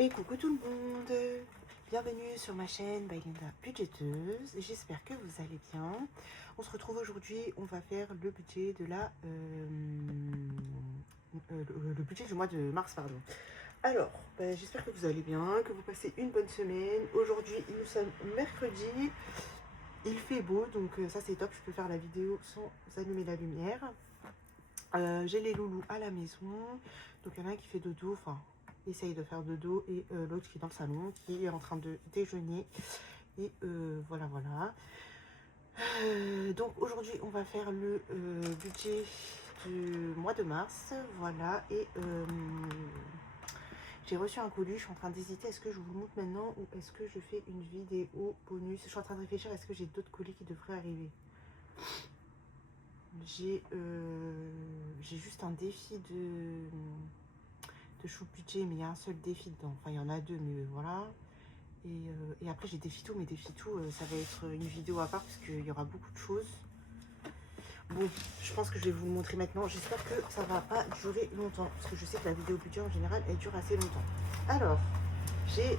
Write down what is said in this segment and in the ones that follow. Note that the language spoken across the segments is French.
Et coucou tout le monde, bienvenue sur ma chaîne by Linda Budgéteuse, j'espère que vous allez bien. On se retrouve aujourd'hui, on va faire le budget de le budget du mois de mars, pardon. Alors, j'espère que vous allez bien, que vous passez une bonne semaine. Aujourd'hui, nous sommes mercredi, il fait beau, donc ça c'est top, je peux faire la vidéo sans allumer la lumière. J'ai les loulous à la maison, donc il y en a un qui fait dodo, enfin essaye de faire dodo, et l'autre qui est dans le salon, qui est en train de déjeuner, et voilà. Donc aujourd'hui on va faire le budget du mois de mars, voilà, et j'ai reçu un colis, je suis en train d'hésiter, est-ce que je vous le montre maintenant ou est-ce que je fais une vidéo bonus. Je suis en train de réfléchir, est-ce que j'ai d'autres colis qui devraient arriver. J'ai juste un défi de chou budget, mais il y a un seul défi dedans. Enfin, il y en a deux, mais voilà. Et après, j'ai des fitou, mais des fitou, ça va être une vidéo à part parce qu'il y aura beaucoup de choses. Bon, je pense que je vais vous le montrer maintenant. J'espère que ça va pas durer longtemps parce que je sais que la vidéo budget en général, elle dure assez longtemps. Alors, j'ai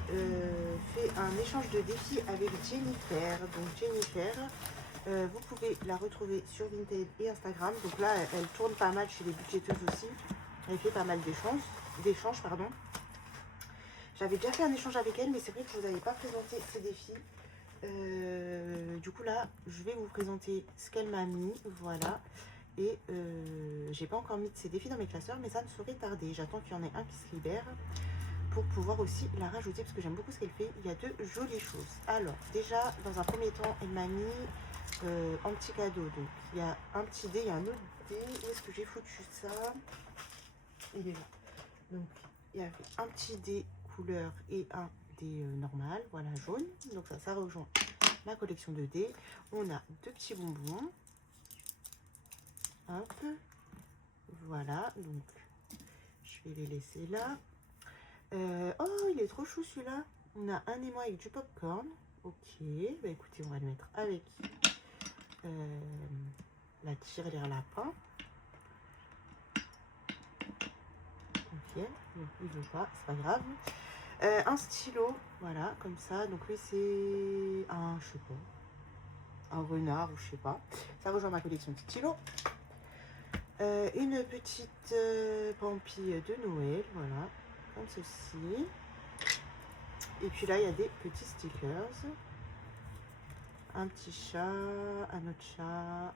fait un échange de défis avec Jennifer. Donc, Jennifer, vous pouvez la retrouver sur Vinted et Instagram. Donc là, elle tourne pas mal chez les budgéteuses aussi. Elle fait pas mal d'échanges, pardon. J'avais déjà fait un échange avec elle, mais c'est vrai que je ne vous avais pas présenté ces défis. Du coup là, je vais vous présenter ce qu'elle m'a mis, voilà. Et j'ai pas encore mis de ces défis dans mes classeurs, mais ça ne saurait tarder. J'attends qu'il y en ait un qui se libère pour pouvoir aussi la rajouter, parce que j'aime beaucoup ce qu'elle fait. Il y a de jolies choses. Alors, déjà, dans un premier temps, elle m'a mis un petit cadeau. Donc, il y a un petit dé, il y a un autre dé. Où est-ce que j'ai foutu ça? Il est là. Donc, il y avait un petit dé couleur et un dé normal, voilà, jaune. Donc ça rejoint ma collection de dés. On a deux petits bonbons. Hop. Voilà, donc je vais les laisser là. Oh, il est trop chou celui-là. On a un émoi avec du popcorn. Ok, bah écoutez, on va le mettre avec la tirelire lapin. Ok, donc il veut pas, c'est pas grave. Un stylo, voilà, comme ça. Donc lui, c'est un, je sais pas, un renard ou je sais pas. Ça rejoint ma collection de stylos. Une petite pampille de Noël, voilà, comme ceci. Et puis là, il y a des petits stickers. Un petit chat, un autre chat.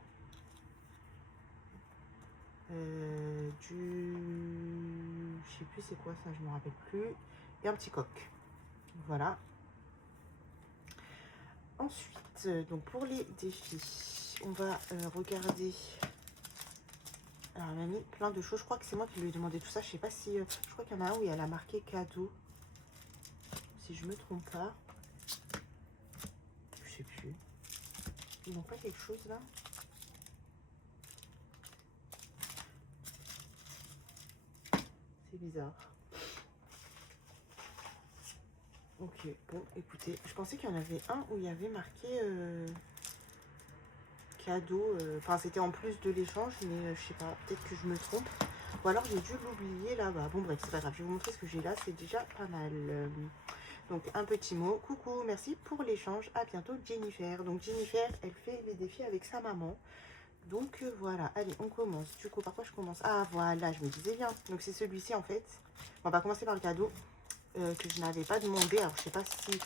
Je sais plus c'est quoi ça, je me rappelle plus. Et un petit coq. Voilà. Ensuite, donc pour les défis, on va regarder. Alors, elle m'a mis plein de choses. Je crois que c'est moi qui lui ai demandé tout ça. Je sais pas si. Je crois qu'il y en a un où elle a marqué cadeau. Si je me trompe pas. Je sais plus. Ils n'ont pas quelque chose là? C'est bizarre. Ok, bon, écoutez, je pensais qu'il y en avait un où il y avait marqué cadeau. Enfin, c'était en plus de l'échange, mais je sais pas, peut-être que je me trompe. Ou alors j'ai dû l'oublier là-bas. Bon, bref, c'est pas grave, je vais vous montrer ce que j'ai là, c'est déjà pas mal. Donc, un petit mot. Coucou, merci pour l'échange. À bientôt, Jennifer. Donc, Jennifer, elle fait les défis avec sa maman. Donc, voilà. Allez, on commence. Du coup, par quoi je commence? Ah, voilà, je me disais bien. Donc, c'est celui-ci, en fait. On va commencer par le cadeau. Que je n'avais pas demandé. Alors, je sais pas si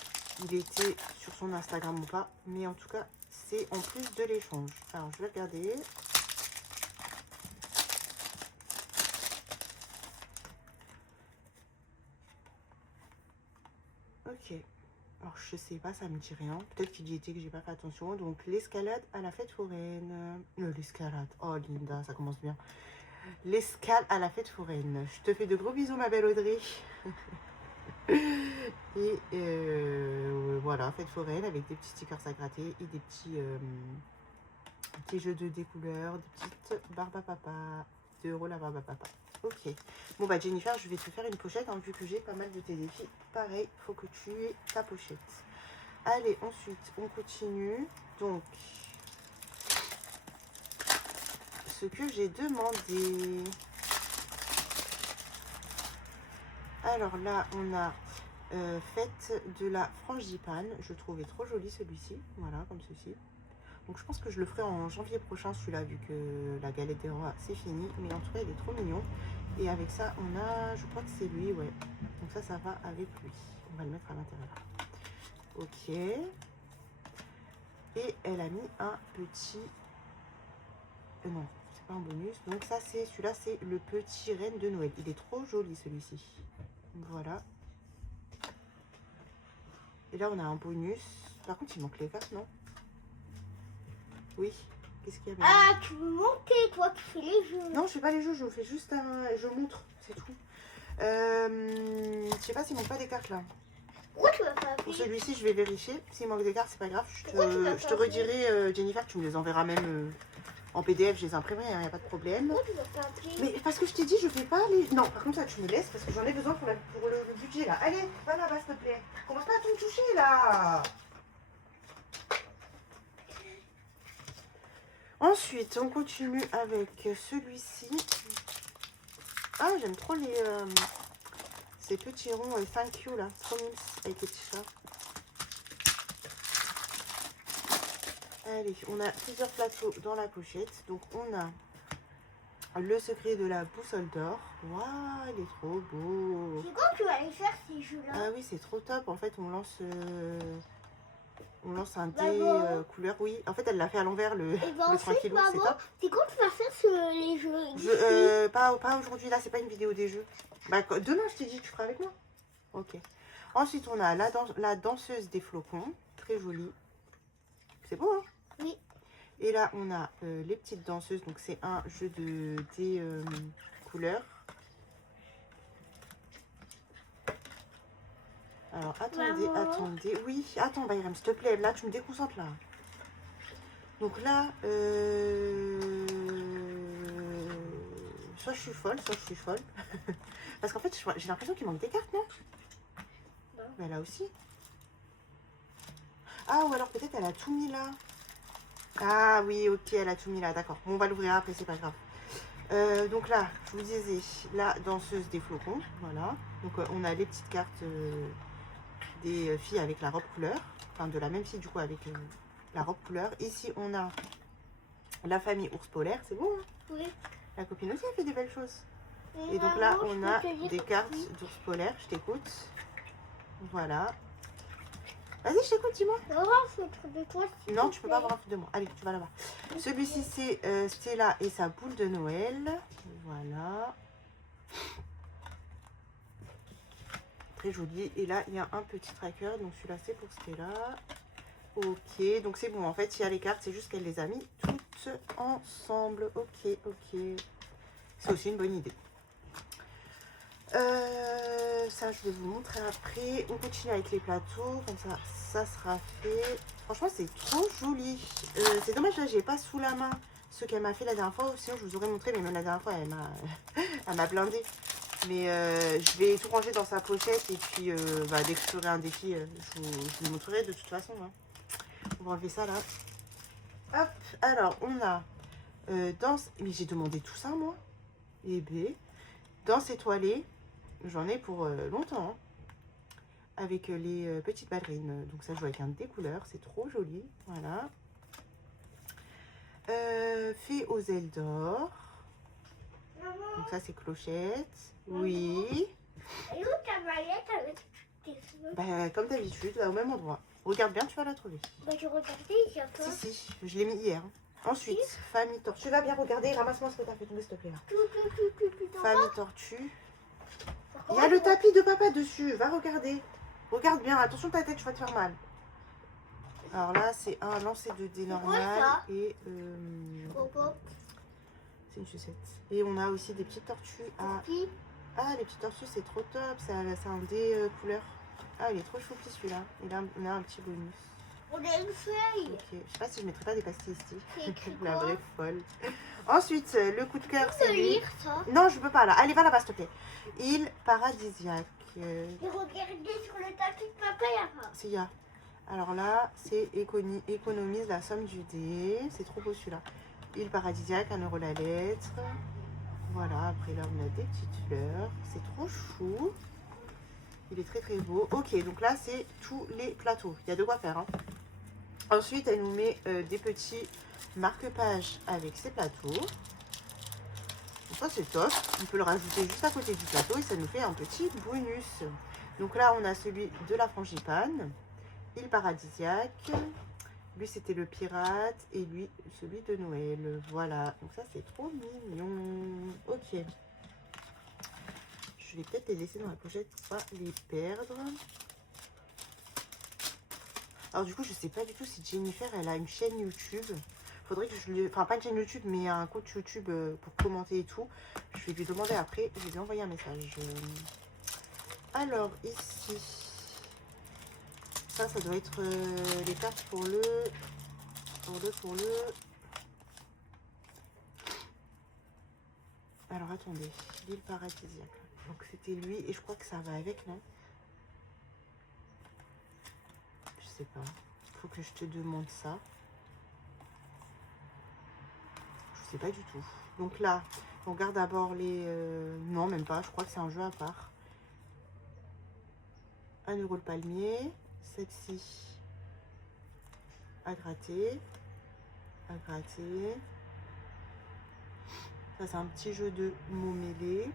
il était sur son Instagram ou pas. Mais en tout cas, c'est en plus de l'échange. Alors, je vais regarder. Ok. Alors, je sais pas, ça me dit rien. Peut-être qu'il y était que j'ai pas fait attention. Donc, l'escalade à la fête foraine. L'escalade. Oh, Linda, ça commence bien. L'escale à la fête foraine. Je te fais de gros bisous, ma belle Audrey. Et voilà, fête foraine avec des petits stickers à gratter et des petits jeux de découleurs, des petites barbes à papa. 2 € la barbe à papa. Ok. Bon, bah, Jennifer, je vais te faire une pochette, hein, vu que j'ai pas mal de tes défis. Pareil, faut que tu aies ta pochette. Allez, ensuite, on continue. Donc, ce que j'ai demandé. Alors là, on a fait de la frangipane. Je trouvais trop joli celui-ci. Voilà, comme ceci. Donc je pense que je le ferai en janvier prochain celui-là, vu que la galette des rois c'est fini. Mais en tout cas, il est trop mignon. Et avec ça, on a, je crois que c'est lui, ouais. Donc ça va avec lui. On va le mettre à l'intérieur. Ok. Et elle a mis un petit... non, c'est pas un bonus. Donc ça, c'est celui-là, c'est le petit reine de Noël. Il est trop joli celui-ci. Voilà. Et là, on a un bonus. Par contre, il manque les cartes, non? Oui. Qu'est-ce qu'il y a? Ah, tu veux monter, toi, tu fais les jeux. Non, je fais pas les jeux, je fais juste un... Je montre, c'est tout. Je sais pas s'il manque pas des cartes, là. Pourquoi tu vas pas Pour appeler? celui-ci, je vais vérifier. S'il manque des cartes, c'est pas grave. Je Pourquoi tu vas te pas redirai, Jennifer, tu me les enverras même en PDF. Je les imprimerai, il n'y a pas de problème. Pourquoi tu vas pas appeler? Mais parce que je t'ai dit, je fais pas les... Non, par contre, ça, tu me laisses parce que j'en ai besoin pour, le budget, là. Allez, va là-bas, s'il te plaît. Commence pas à tout me toucher, là. Ensuite, on continue avec celui-ci. Ah, j'aime trop ces petits ronds thank you, là. Trop mimes avec les petits chats. Allez, on a plusieurs plateaux dans la pochette. Donc, on a le secret de la boussole d'or. Waouh, il est trop beau. C'est quand tu vas aller faire ces jeux-là? Ah oui, c'est trop top. En fait, on lance un dé Maman. couleur. Oui, en fait, elle l'a fait à l'envers, le Et ben le en fait, tranquillou. C'est maman, top. c'est quand tu vas faire les jeux? Pas aujourd'hui, là, c'est pas une vidéo des jeux. Bah, demain, je t'ai dit, tu feras avec moi. Ok. Ensuite, on a la danseuse des flocons. Très jolie. C'est beau, hein? Oui. Et là, on a les petites danseuses. Donc, c'est un jeu des couleurs. Alors, attendez, Maman. attendez. Oui, attends, Bayram, s'il te plaît. Là, tu me déconcentres, là. Donc là, soit je suis folle, soit je suis folle. Parce qu'en fait, j'ai l'impression qu'il manque des cartes, non? Non. Mais là aussi. Ah, ou alors peut-être elle a tout mis là. Ah oui, ok, elle a tout mis là, d'accord. Bon, on va l'ouvrir après, c'est pas grave. Donc là, je vous disais, la danseuse des flocons, voilà. Donc on a les petites cartes des filles avec la robe couleur. Enfin, de la même fille, du coup, avec la robe couleur. Ici, on a la famille ours polaire, c'est bon, hein? Oui. La copine aussi, elle fait des belles choses. Mais Et donc là, maman, on je a peux te dire des que cartes oui. d'ours polaire, je t'écoute. Voilà. Vas-y, je t'écoute, dis-moi. On va voir un truc de toi. s'il Non, te tu peux pas plaît. avoir un peu de moi. Allez, tu vas là-bas. Celui-ci, c'est Stella et sa boule de Noël. Voilà. Très joli. Et là, il y a un petit tracker. Donc, celui-là, c'est pour Stella. Ok. Donc, c'est bon. En fait, il y a les cartes. C'est juste qu'elle les a mis toutes ensemble. Ok, ok. C'est aussi une bonne idée. Ça, je vais vous montrer après. On continue avec les plateaux. Comme ça sera fait. Franchement, c'est trop joli. C'est dommage, là, j'ai pas sous la main ce qu'elle m'a fait la dernière fois. Sinon, je vous aurais montré, mais même la dernière fois, elle m'a blindé. Mais je vais tout ranger dans sa pochette. Et puis, dès que je ferai un défi, je vous montrerai de toute façon. Hein. On va enlever ça, là. Hop. Alors, on a mais j'ai demandé tout ça, moi. Et B. Danse étoilée. J'en ai pour longtemps. Hein. Avec les petites ballerines. Donc ça joue avec un des couleurs. C'est trop joli. Voilà. Fée aux ailes d'or. Donc ça c'est clochette. Oui. Et où ta mallette avec tes cheveux? Bah, comme d'habitude, au même endroit. Regarde bien, tu vas la trouver. Bah, je regardais, il y a pas. Si, je l'ai mis hier. Ensuite, famille tortue. Tu vas bien regarder. Ramasse-moi ce que tu as fait tomber, s'il te plaît. Là. Famille tortue. Il y a le tapis de papa dessus. Va regarder. Regarde bien. Attention ta tête, tu vas te faire mal. Alors là, c'est un lancer de dés normal. ça Et Pourquoi? c'est une sucette. Et on a aussi des petites tortues. Qui? Ah, les petites tortues, c'est trop top. C'est un dé couleur. Ah, il est trop choupi celui-là. Et là, on a un petit bonus. On a une feuille. Ok. Je sais pas si je mettrai pas des pastilles ici. C'est écrit La quoi? vraie folle. Ensuite, le coup de cœur, Tu c'est peux lui. lire ça? Non, je peux pas là. Allez, va là-bas, s'il te plaît. Île paradisiaque. Et regardez sur le tapis de papa, il y a pas. C'est ya. Alors là, c'est économise la somme du dé. C'est trop beau celui-là. Île paradisiaque, 1 € la lettre. Voilà, après là, on a des petites fleurs. C'est trop chou. Il est très très beau. Ok, donc là, c'est tous les plateaux. Il y a de quoi faire. Hein. Ensuite, elle nous met des petits marque-pages avec ces plateaux. Donc ça, c'est top. On peut le rajouter juste à côté du plateau et ça nous fait un petit bonus. Donc là, on a celui de la frangipane, île paradisiaque. Lui, c'était le pirate et lui, celui de Noël. Voilà. Donc ça, c'est trop mignon. Ok. Je vais peut-être les laisser dans la pochette pour pas les perdre. Alors du coup, je sais pas du tout si Jennifer, elle a une chaîne YouTube. Faudrait que je lui... Enfin, pas une chaîne YouTube, mais un compte YouTube pour commenter et tout. Je vais lui demander après. Je vais lui envoyer un message. Alors, ici... Ça doit être les cartes pour le... Alors, attendez. L'île paradisiaque. Donc, c'était lui. Et je crois que ça va avec, non? Je sais pas. Faut que je te demande ça. Je sais pas du tout. Donc là, on regarde d'abord les... Non, même pas. Je crois que c'est un jeu à part. 1 € le palmier. Celle-ci. À gratter. À gratter. Ça, c'est un petit jeu de mots mêlés.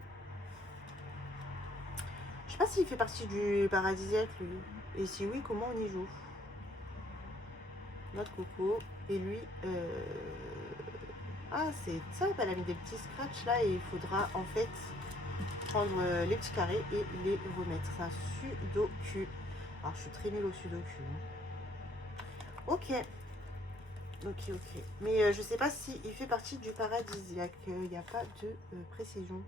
Je sais pas s'il fait partie du paradisiaque, lui. Et si oui, comment on y joue? Noix de coco. Et lui... Ah, c'est ça. Elle a mis des petits scratchs là. Et il faudra, en fait, prendre les petits carrés et les remettre. C'est un sudoku. Alors, je suis très nulle au sudoku. Ok. Ok. Mais je sais pas si il fait partie du paradisiaque. Il n'y a pas de précision.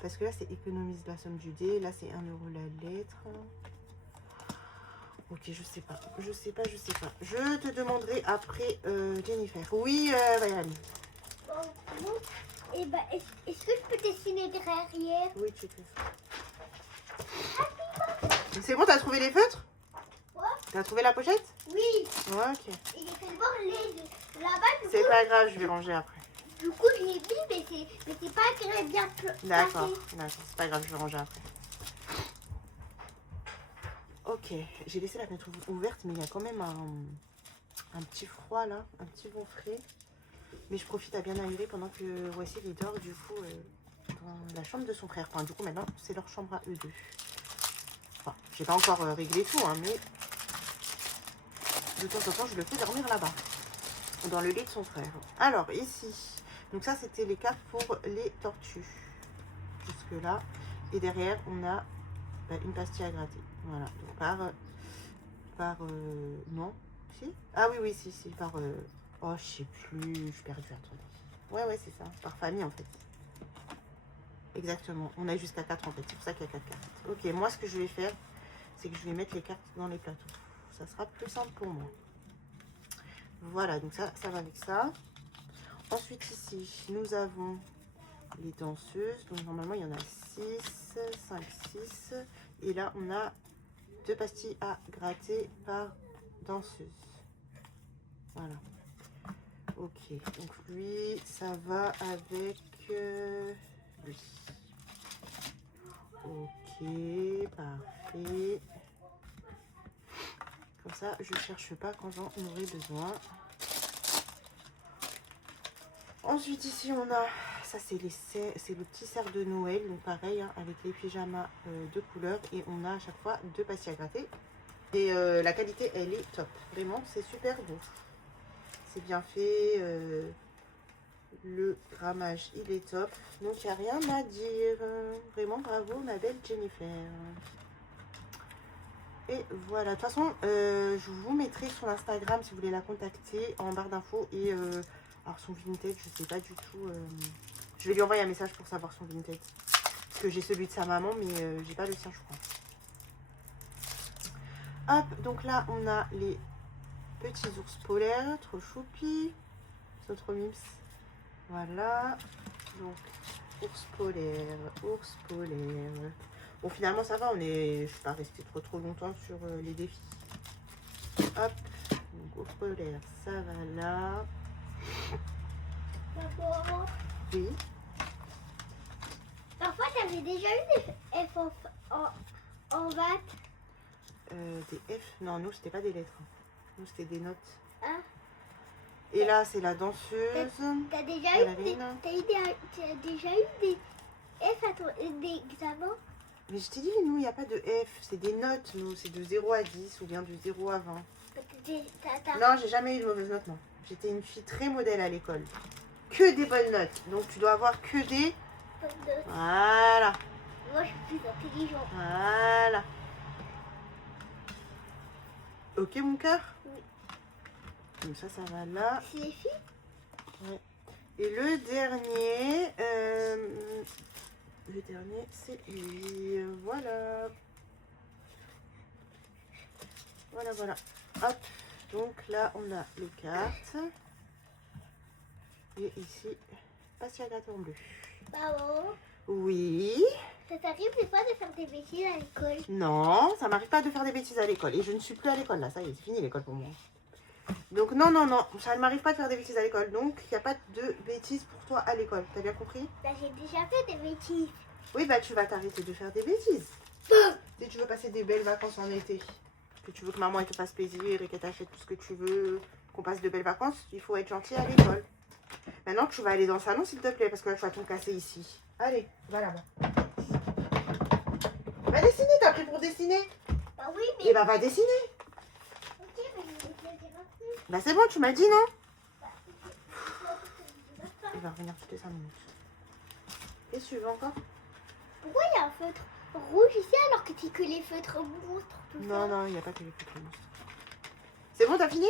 Parce que là, c'est économise la somme du dé. Là, c'est 1 € la lettre. Ok, je sais pas. Je sais pas. Je te demanderai après, Jennifer. Oui, Valérie. Bon, et bah, est-ce que je peux dessiner derrière? Oui, tu fais ça. C'est bon, t'as trouvé les feutres? Ouais. T'as trouvé la pochette? Oui. Ouais, ok. Il est fait voir là-bas. C'est pas grave, je vais ranger après. Du coup, je l'ai mis, mais c'est pas très bien placé. D'accord, c'est pas grave, je vais ranger après. Ok, j'ai laissé la fenêtre ouverte, mais il y a quand même un petit froid là, un petit vent frais. Mais je profite à bien aérer pendant que voici il dort du coup dans la chambre de son frère. Enfin, du coup, maintenant, c'est leur chambre à eux deux. Enfin, j'ai pas encore réglé tout, hein, mais de temps en temps, je le fais dormir là-bas, dans le lit de son frère. Alors, ici, donc ça, c'était les cartes pour les tortues. Jusque là. Et derrière, on a une pastille à gratter. Voilà, donc non, si? Ah oui, si, par... oh, je sais plus, je suis perdue, attendez. Ouais, c'est ça, par famille, en fait. Exactement, on a jusqu'à 4, en fait, c'est pour ça qu'il y a 4 cartes. Ok, moi, ce que je vais faire, c'est que je vais mettre les cartes dans les plateaux. Ça sera plus simple pour moi. Voilà, donc ça va avec ça. Ensuite, ici, nous avons les danseuses. Donc, normalement, il y en a 6, 5, 6. Et là, on a 2 pastilles à gratter par danseuse. Voilà. Ok, donc lui, ça va avec lui. Ok, parfait. Comme ça, je cherche pas quand j'en aurai besoin. Ensuite, ici, on a... Ça, c'est le petit cerf de Noël. Donc, pareil, hein, avec les pyjamas de couleur. Et on a à chaque fois 2 pastilles à gratter. Et la qualité, elle est top. Vraiment, c'est super beau. C'est bien fait. Le grammage, il est top. Donc, il n'y a rien à dire. Vraiment, bravo, ma belle Jennifer. Et voilà. De toute façon, je vous mettrai sur Instagram si vous voulez la contacter en barre d'infos. Et alors, son vintage, je sais pas du tout. Je vais lui envoyer un message pour savoir son vintage. Parce que j'ai celui de sa maman, mais j'ai pas le sien, je crois. Hop, donc là, on a les petits ours polaires, trop choupis. Ils sont trop mimes. Voilà. Donc, ours polaire, ours polaire. Bon, finalement, ça va, je suis pas restée trop longtemps sur les défis. Hop, donc ours polaire, ça va là. D'abord, Oui. Parfois, j'avais déjà eu des F en maths. Des F. Non, nous, c'était pas des lettres. Nous, c'était des notes. Ah. Et là, c'est la danseuse. T'as déjà, Ballerine. t'as déjà eu des F à ton examen? Mais je t'ai dit, nous, il n'y a pas de F. C'est des notes, nous. C'est de 0 à 10 ou bien de 0 à 20. Non, j'ai jamais eu de mauvaise note, non. J'étais une fille très modèle à l'école. Que des bonnes notes. Donc, tu dois avoir que des... Voilà. Moi, je suis plus intelligente. Voilà. Ok, mon cœur? Oui. Donc ça va là. C'est les filles? Ouais. Et le dernier, c'est lui. Voilà. Voilà, voilà. Hop. Donc là, on a les cartes. Et ici, Pascal en bleu. Maman, Oui. ça t'arrive des fois de faire des bêtises à l'école? Non, ça m'arrive pas de faire des bêtises à l'école. Et je ne suis plus à l'école là. Ça y est, c'est fini l'école pour moi. Donc non, non, non. Ça ne m'arrive pas de faire des bêtises à l'école. Donc, il n'y a pas de bêtises pour toi à l'école. T'as bien compris? Bah, j'ai déjà fait des bêtises. Oui, bah tu vas t'arrêter de faire des bêtises. Si tu veux passer des belles vacances en été, que tu veux que maman elle te fasse plaisir et qu'elle t'achète tout ce que tu veux, qu'on passe de belles vacances, il faut être gentil à l'école. Maintenant, tu vas aller dans le salon, s'il te plaît, parce que là, tu vas tout casser ici. Allez, va là-bas. Va dessiner, t'as pris pour dessiner? Bah oui, mais... Eh bah, va dessiner. Ok, mais je vais te le dire après. Bah, c'est bon, tu m'as dit, non? Bah, Il va revenir toutes les 5 minutes. Qu'est-ce que tu veux encore? pourquoi il y a un feutre rouge ici alors que c'est que les feutres monstres tout ça? Non, non, il n'y a pas que les petits monstres. C'est bon, t'as fini?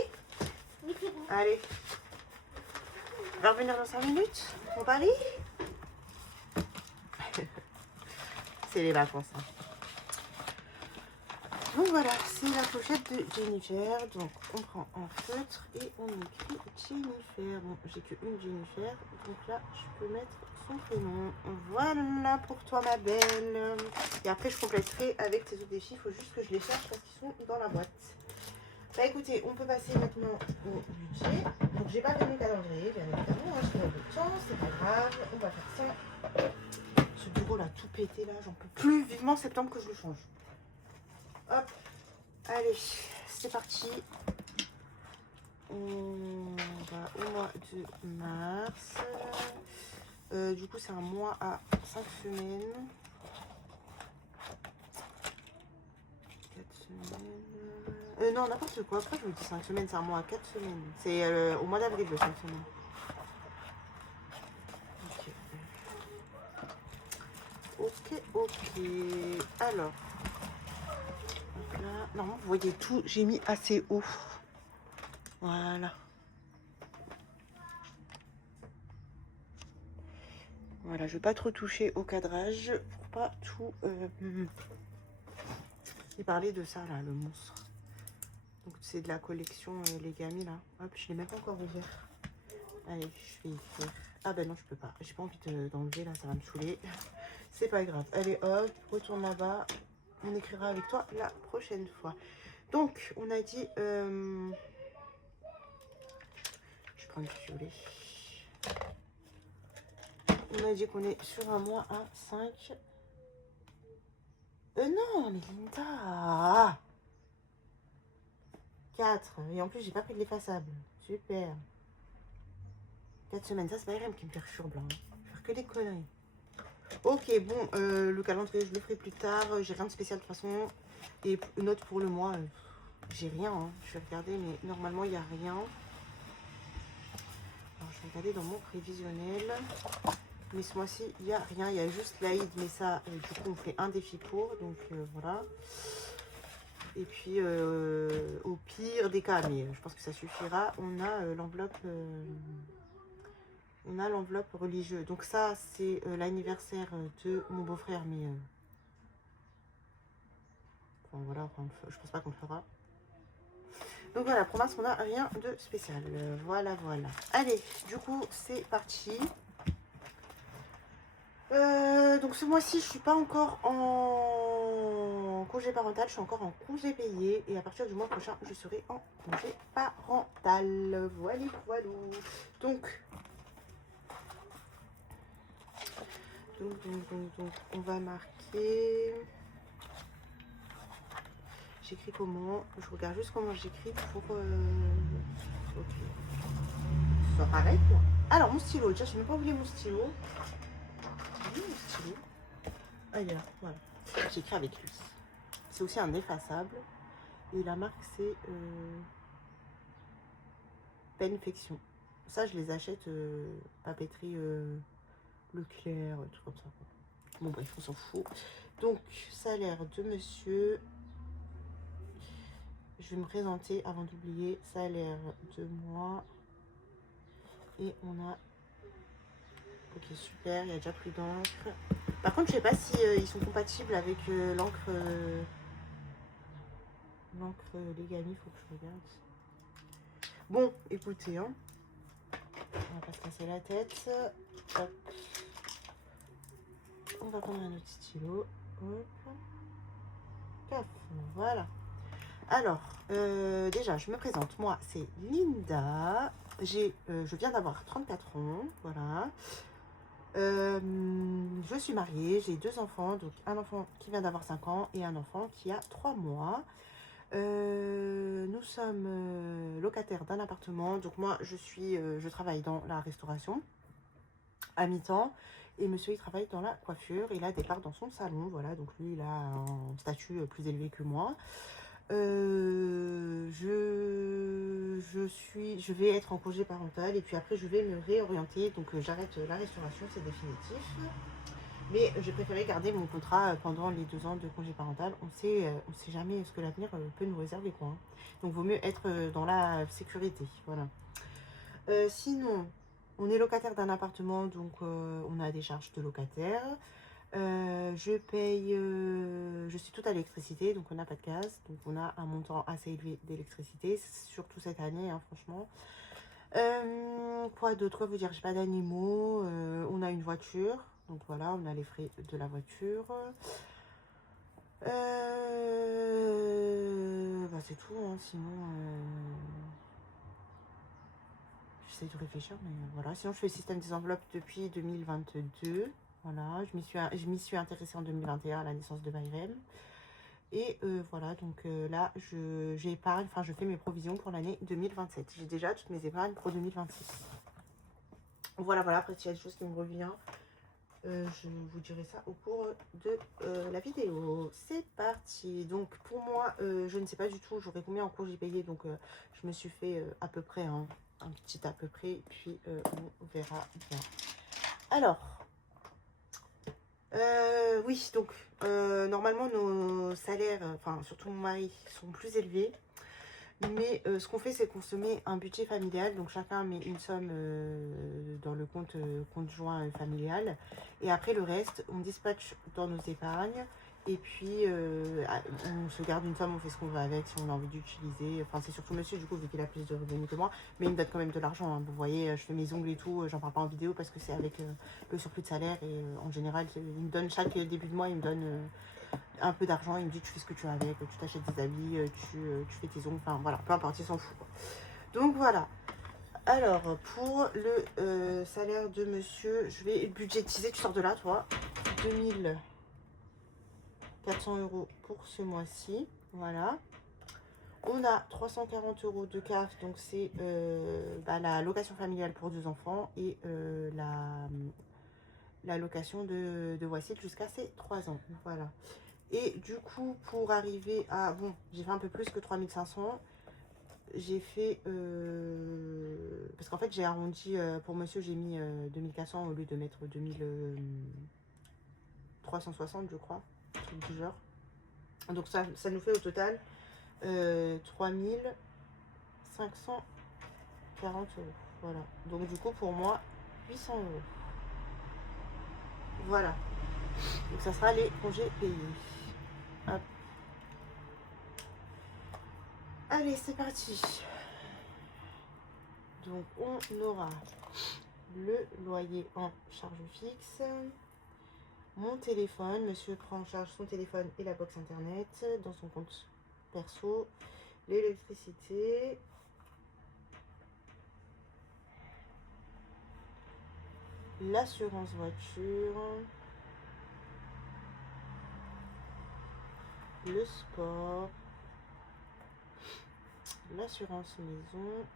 Oui, c'est bon. Allez. Va revenir dans 5 minutes, mon pari? C'est les vacances. Hein. Donc voilà, c'est la pochette de Jennifer. Donc on prend un feutre et on écrit Jennifer. Bon, j'ai qu'une Jennifer. Donc là, je peux mettre son prénom. Voilà pour toi, ma belle. Et après, je compléterai avec tes autres défis. Il faut juste que je les cherche parce qu'ils sont dans la boîte. Bah écoutez, on peut passer maintenant au budget. Donc j'ai pas fait mon calendrier, bien évidemment. Hein, je prends le temps, c'est pas grave. On va faire ça. Ce bureau là, tout pété là, j'en peux plus. Vivement septembre que je le change. Hop, allez, c'est parti. On va au mois de mars. Du coup, c'est un mois à 5 semaines. 4 semaines. Non, n'importe quoi. Pourquoi je me dis 5 semaines? C'est un mois à 4 semaines. C'est au mois d'avril, le 5 semaines. Ok. Ok. Alors. Donc là, normalement, vous voyez tout. J'ai mis assez haut. Voilà. Voilà, je vais pas trop toucher au cadrage pour pas tout. Il parlait de ça là, le monstre. Donc c'est de la collection les Gamis là. Hop, je l'ai même pas encore ouvert. Allez, je vais écrire. Ah ben non, je peux pas. J'ai pas envie d'enlever là, ça va me saouler. C'est pas grave. Allez hop, retourne là-bas. On écrira avec toi la prochaine fois. Donc, on a dit... Je prends le violet. On a dit qu'on est sur un mois à 5. Non, mais Linda 4. Et en plus, j'ai pas pris de l'effaçable. Super. 4 semaines. Ça, c'est pas RM qui me perturbe. Hein. Je vais faire que des conneries. Ok, bon, le calendrier, je le ferai plus tard. J'ai rien de spécial de toute façon. Et note pour le mois, j'ai rien. Hein. Je vais regarder, mais normalement, il n'y a rien. Alors, je vais regarder dans mon prévisionnel. Mais ce mois-ci, il n'y a rien. Il y a juste l'Aïd, mais ça, du coup, on fait un défi pour. Donc, voilà. Et puis, au pire des cas, mais je pense que ça suffira, on a l'enveloppe... on a l'enveloppe religieuse. Donc ça, c'est l'anniversaire de mon beau-frère, mais... Enfin, voilà, enfin, je pense pas qu'on le fera. Donc voilà, pour l'instant, on n'a rien de spécial. Voilà, voilà. Allez, du coup, c'est parti. Donc ce mois-ci, je suis pas encore en congé parental, je suis encore en congé payé. Et à partir du mois prochain, je serai en congé parental. Voilà, voilà. Donc Donc, on va marquer. J'écris comment? Je regarde juste comment j'écris pour. Ok. Ça arrête moi. Alors, mon stylo. Déjà, je n'ai même pas oublié mon stylo. Où est mon stylo? Ailleurs, voilà. J'écris avec lui. C'est aussi un effaçable. Et la marque, c'est Penfection. Ça, je les achète papeterie Leclerc, truc comme ça. Bon, bref, on s'en fout. Donc, salaire de monsieur. Je vais me présenter avant d'oublier. Salaire de moi. Et on a. Ok, super, il y a déjà plus d'encre. Par contre, je sais pas si ils sont compatibles avec l'encre. L'encre Legami, faut que je regarde. Bon, écoutez, hein. On va pas se casser la tête. Hop. On va prendre un autre stylo. Hop. Paf, voilà. Alors, déjà, je me présente. Moi, c'est Linda. Je viens d'avoir 34 ans. Voilà. Je suis mariée. J'ai 2 enfants. Donc, un enfant qui vient d'avoir 5 ans et un enfant qui a 3 mois. Nous sommes locataires d'un appartement. Donc, moi, je travaille dans la restauration à mi-temps. Et monsieur, il travaille dans la coiffure. Il a des parts dans son salon. Voilà. Donc, lui, il a un statut plus élevé que moi. Je vais être en congé parental et puis après je vais me réorienter, donc j'arrête la restauration, c'est définitif. Mais j'ai préféré garder mon contrat pendant les 2 ans de congé parental. On sait jamais ce que l'avenir peut nous réserver, quoi, hein. Donc vaut mieux être dans la sécurité, voilà. Sinon, on est locataire d'un appartement, donc on a des charges de locataire. Je paye, je suis toute à l'électricité, donc on n'a pas de gaz, donc on a un montant assez élevé d'électricité, surtout cette année, hein, franchement. Quoi d'autre vous dire, j'ai pas d'animaux, on a une voiture, donc voilà, on a les frais de la voiture. Bah c'est tout, hein, sinon j'essaie de réfléchir, mais voilà, sinon je fais le système des enveloppes depuis 2022. Voilà, je m'y suis intéressée en 2021 à la naissance de Bayrem. Et voilà, donc là, j'épargne, enfin, je fais mes provisions pour l'année 2027. J'ai déjà toutes mes épargnes pour 2026. Voilà, après, s'il y a des choses qui me reviennent, je vous dirai ça au cours de la vidéo. C'est parti. Donc, pour moi, je ne sais pas du tout, j'aurai combien en congé payé. Donc, je me suis fait à peu près, hein, un petit à peu près, puis on verra bien. Alors, oui, donc normalement nos salaires, enfin surtout mon mari, sont plus élevés. Mais ce qu'on fait, c'est qu'on se met un budget familial. Donc chacun met une somme dans le compte conjoint familial. Et après le reste, on dispatche dans nos épargnes. Et puis on se garde une somme, on fait ce qu'on veut avec, si on a envie d'utiliser. Enfin, c'est surtout monsieur, du coup, vu qu'il a plus de revenus que moi. Mais il me donne quand même de l'argent, hein. Vous voyez, je fais mes ongles et tout. J'en parle pas en vidéo parce que c'est avec le surplus de salaire. Et en général, il me donne chaque début de mois, il me donne un peu d'argent. Il me dit, tu fais ce que tu veux avec, tu t'achètes des habits, tu fais tes ongles. Enfin, voilà, peu importe, il s'en fout, quoi. Donc voilà. Alors, pour le salaire de monsieur, je vais budgétiser. Tu sors de là, toi. 2400 € pour ce mois-ci. Voilà. On a 340 € de CAF, donc c'est la location familiale pour 2 enfants et la location de Voici jusqu'à ses 3 ans. Voilà. Et du coup, pour arriver à... Bon, j'ai fait un peu plus que 3500. J'ai fait... parce qu'en fait, j'ai arrondi... pour monsieur, j'ai mis 2400 au lieu de mettre 2360, je crois. Truc du genre. Donc ça nous fait au total 3540 €. Voilà. Donc du coup, pour moi, 800 €. Voilà. Donc ça sera les congés payés. Hop. Allez, c'est parti. Donc on aura le loyer en charge fixe. Mon téléphone, monsieur prend en charge son téléphone et la box internet dans son compte perso. L'électricité. L'assurance voiture. le sport, l'assurance maison.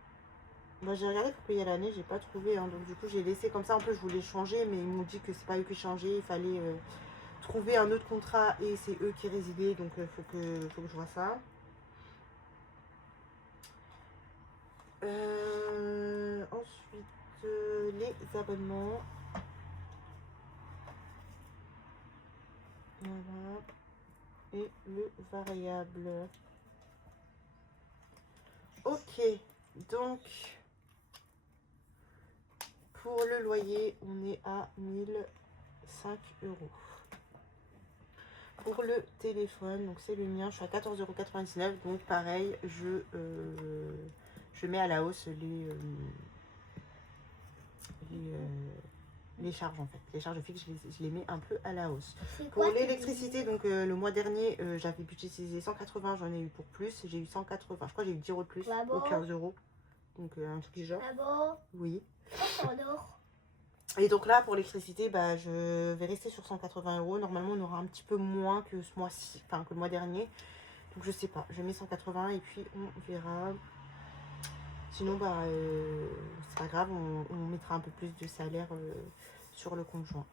Moi j'ai regardé pour payer à l'année, j'ai pas trouvé, hein, donc du coup j'ai laissé comme ça. En plus je voulais changer, mais ils m'ont dit que c'est pas eux qui changeaient, il fallait trouver un autre contrat et c'est eux qui résiliaient, donc faut que je vois ça. Ensuite les abonnements. Voilà. Et le variable. Ok, donc pour le loyer, on est à 1005 €. Pour le téléphone, donc c'est le mien, je suis à 14,99 €. Donc pareil, je mets à la hausse les charges en fait. Les charges fixes, je les mets un peu à la hausse. Pour l'électricité, donc le mois dernier, j'avais budgétisé 180, j'en ai eu pour plus. J'ai eu 180, je crois que j'ai eu 10 € de plus, ou 15 €. Donc un truc du genre. Oui. Et donc là, pour l'électricité, bah, je vais rester sur 180 €. Normalement, on aura un petit peu moins que ce mois-ci, enfin que le mois dernier. Donc je sais pas, je mets 180 et puis on verra. Sinon, bah, c'est pas grave, on mettra un peu plus de salaire sur le conjoint.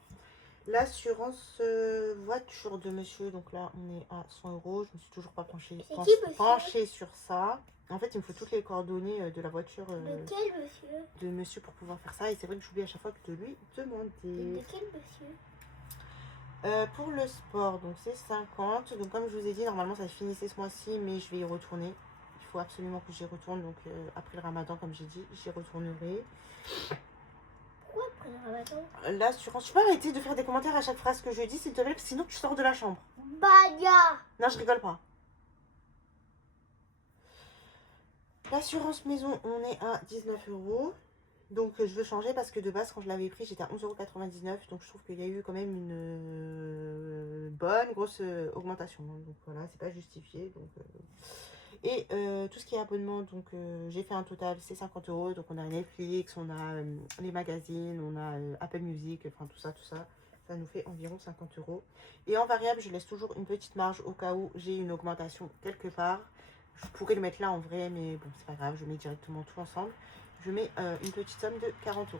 L'assurance voiture de monsieur, donc là on est à 100 €. Je me suis toujours pas penchée sur ça. En fait, il me faut toutes les coordonnées de la voiture de quel monsieur? De monsieur pour pouvoir faire ça. Et c'est vrai que j'oublie à chaque fois de lui demander. De quel monsieur? Pour le sport, donc c'est 50. Donc comme je vous ai dit, normalement ça finissait ce mois-ci, mais je vais y retourner. Il faut absolument que j'y retourne. Donc après le ramadan, comme j'ai dit, j'y retournerai. Pourquoi après le ramadan? L'assurance, tu peux arrêter de faire des commentaires à chaque phrase que je dis, s'il te plaît, parce que sinon tu sors de la chambre. Baya. Non, je rigole pas. L'assurance maison, on est à 19 €. Donc je veux changer parce que de base, quand je l'avais pris, j'étais à 11,99 €. Donc je trouve qu'il y a eu quand même une bonne grosse augmentation. Donc voilà, c'est pas justifié. Donc, et tout ce qui est abonnement, donc j'ai fait un total, c'est 50 €. Donc on a Netflix, on a les magazines, on a Apple Music, enfin tout ça. Ça nous fait environ 50 €. Et en variable, je laisse toujours une petite marge au cas où j'ai une augmentation quelque part. Je pourrais le mettre là en vrai, mais bon, c'est pas grave, je mets directement tout ensemble. Je mets une petite somme de 40 €.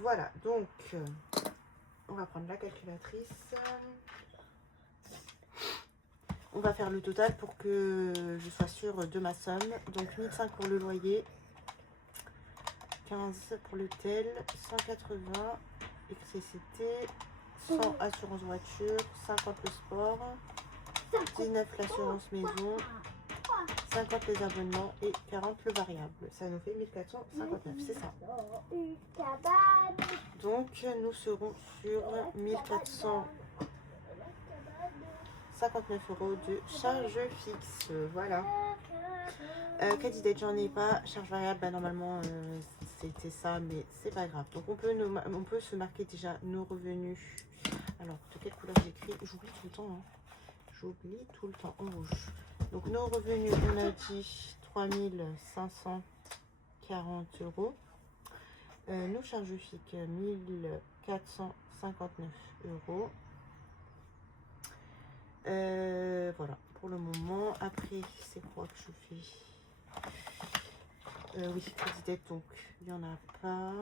Voilà, donc on va prendre la calculatrice. On va faire le total pour que je sois sûre de ma somme. Donc 1005 pour le loyer, 15 pour l'hôtel, 180 électricité, 100 assurance voiture, 50 le sport, 19 l'assurance maison, 50 les abonnements et 40 le variable. Ça nous fait 1459, c'est ça. Donc nous serons sur 1459 € de charge fixe. Voilà. Crédit d'aide, j'en ai pas. Charge variable, bah, normalement c'était ça, mais c'est pas grave. Donc on peut se marquer déjà nos revenus. Alors, de quelle couleur j'écris? J'oublie tout le temps. Hein. J'oublie tout le temps, en rouge. Donc nos revenus, on a dit 3540 €. Nos charges fixes, 1459 €. Voilà, pour le moment. Après, c'est quoi que je fais? Oui, crédit d'aide, donc il n'y en a pas.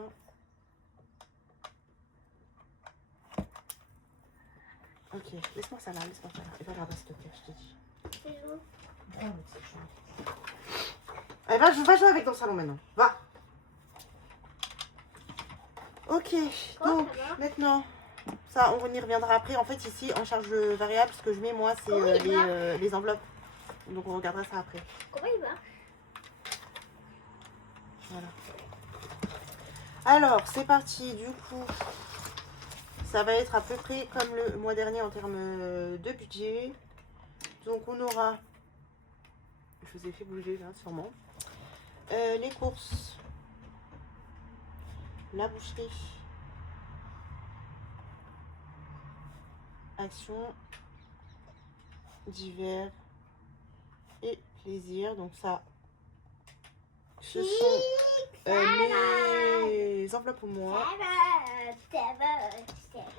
Ok, laisse-moi ça là, laisse-moi ça là. Et va là-bas, s'il te plaît, je te dis. Allez, va jouer avec dans le salon maintenant. Va. Ok, donc maintenant, ça on y reviendra après. En fait, ici, en charge variable, ce que je mets moi, c'est les enveloppes. Donc on regardera ça après. Comment il va? Voilà. Alors, c'est parti. Du coup, ça va être à peu près comme le mois dernier en termes de budget. Donc on aura, je vous ai fait bouger là sûrement, les courses, la boucherie, action, divers et plaisir. Donc ça, ce sont mes enveloppes pour moi.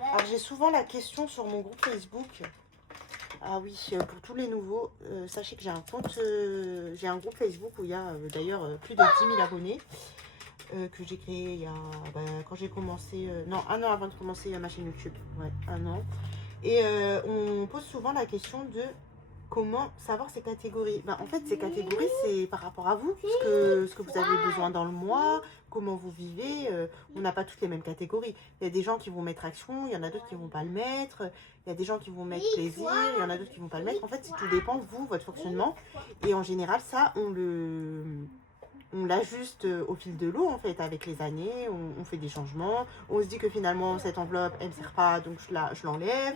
Alors j'ai souvent la question sur mon groupe Facebook. Ah oui, pour tous les nouveaux, sachez que j'ai un compte, j'ai un groupe Facebook où il y a d'ailleurs plus de 10 000 abonnés que j'ai créé il y a, quand j'ai commencé, non, 1 an avant de commencer ma chaîne YouTube, ouais, 1 an. Et on pose souvent la question de comment savoir ces catégories. En fait, ces catégories, c'est par rapport à vous, ce que vous avez besoin dans le mois, comment vous vivez. On n'a pas toutes les mêmes catégories. Il y a des gens qui vont mettre action, il y en a d'autres qui ne vont pas le mettre. Il y a des gens qui vont mettre plaisir, il y en a d'autres qui ne vont pas le mettre. En fait, tout dépend, vous, votre fonctionnement. Et en général, ça, on l'ajuste au fil de l'eau en fait, avec les années, on fait des changements, on se dit que finalement cette enveloppe elle ne sert pas donc je l'enlève,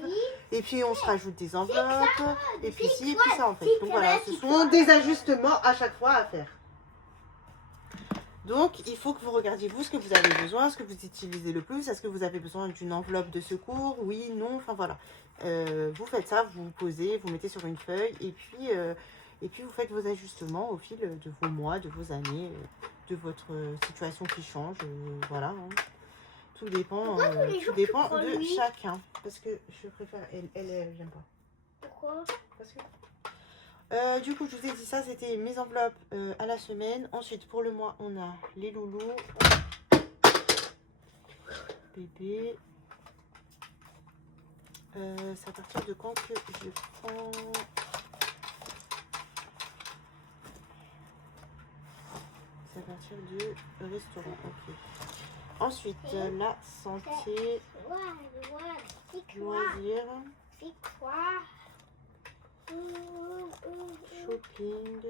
et puis on se rajoute des enveloppes, et puis ci, et puis ça en fait. Donc voilà, ce sont des ajustements à chaque fois à faire. Donc il faut que vous regardiez vous ce que vous avez besoin, ce que vous utilisez le plus, est-ce que vous avez besoin d'une enveloppe de secours, oui, non, enfin voilà. Vous faites ça, vous vous posez, vous mettez sur une feuille, et puis vous faites vos ajustements au fil de vos mois, de vos années, de votre situation qui change. Voilà. Hein. Tout dépend, de chacun. Parce que je préfère. Elle j'aime pas. Pourquoi? Parce que. Du coup, je vous ai dit ça, c'était mes enveloppes à la semaine. Ensuite, pour le mois, on a les loulous. Bébé. C'est à partir de quand que je prends. C'est à partir du restaurant, ok. Ensuite, la santé, loisirs, shopping,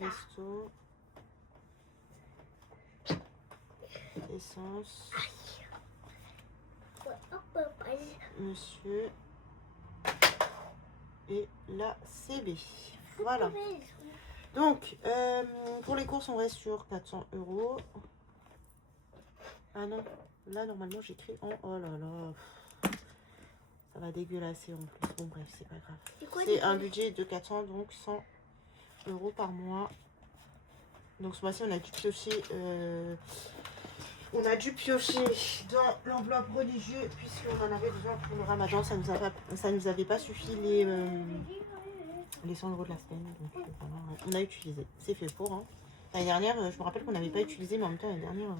resto, essence, monsieur et la CB. Voilà. Donc, pour les courses, on reste sur 400 €. Ah non, là, normalement, j'écris en... Oh là là. Ça va dégueulasser en plus. Bon, bref, c'est pas grave. C'est un budget de 400, donc 100 € par mois. Donc, ce mois-ci, on a dû piocher... dans l'enveloppe religieuse, puisqu'on en avait besoin pour le ramadan. Ça nous avait pas suffi les 100 € de la semaine. Donc, voilà, on a utilisé. C'est fait pour. Hein. L'année dernière, je me rappelle qu'on n'avait pas utilisé, mais en même temps, l'année dernière,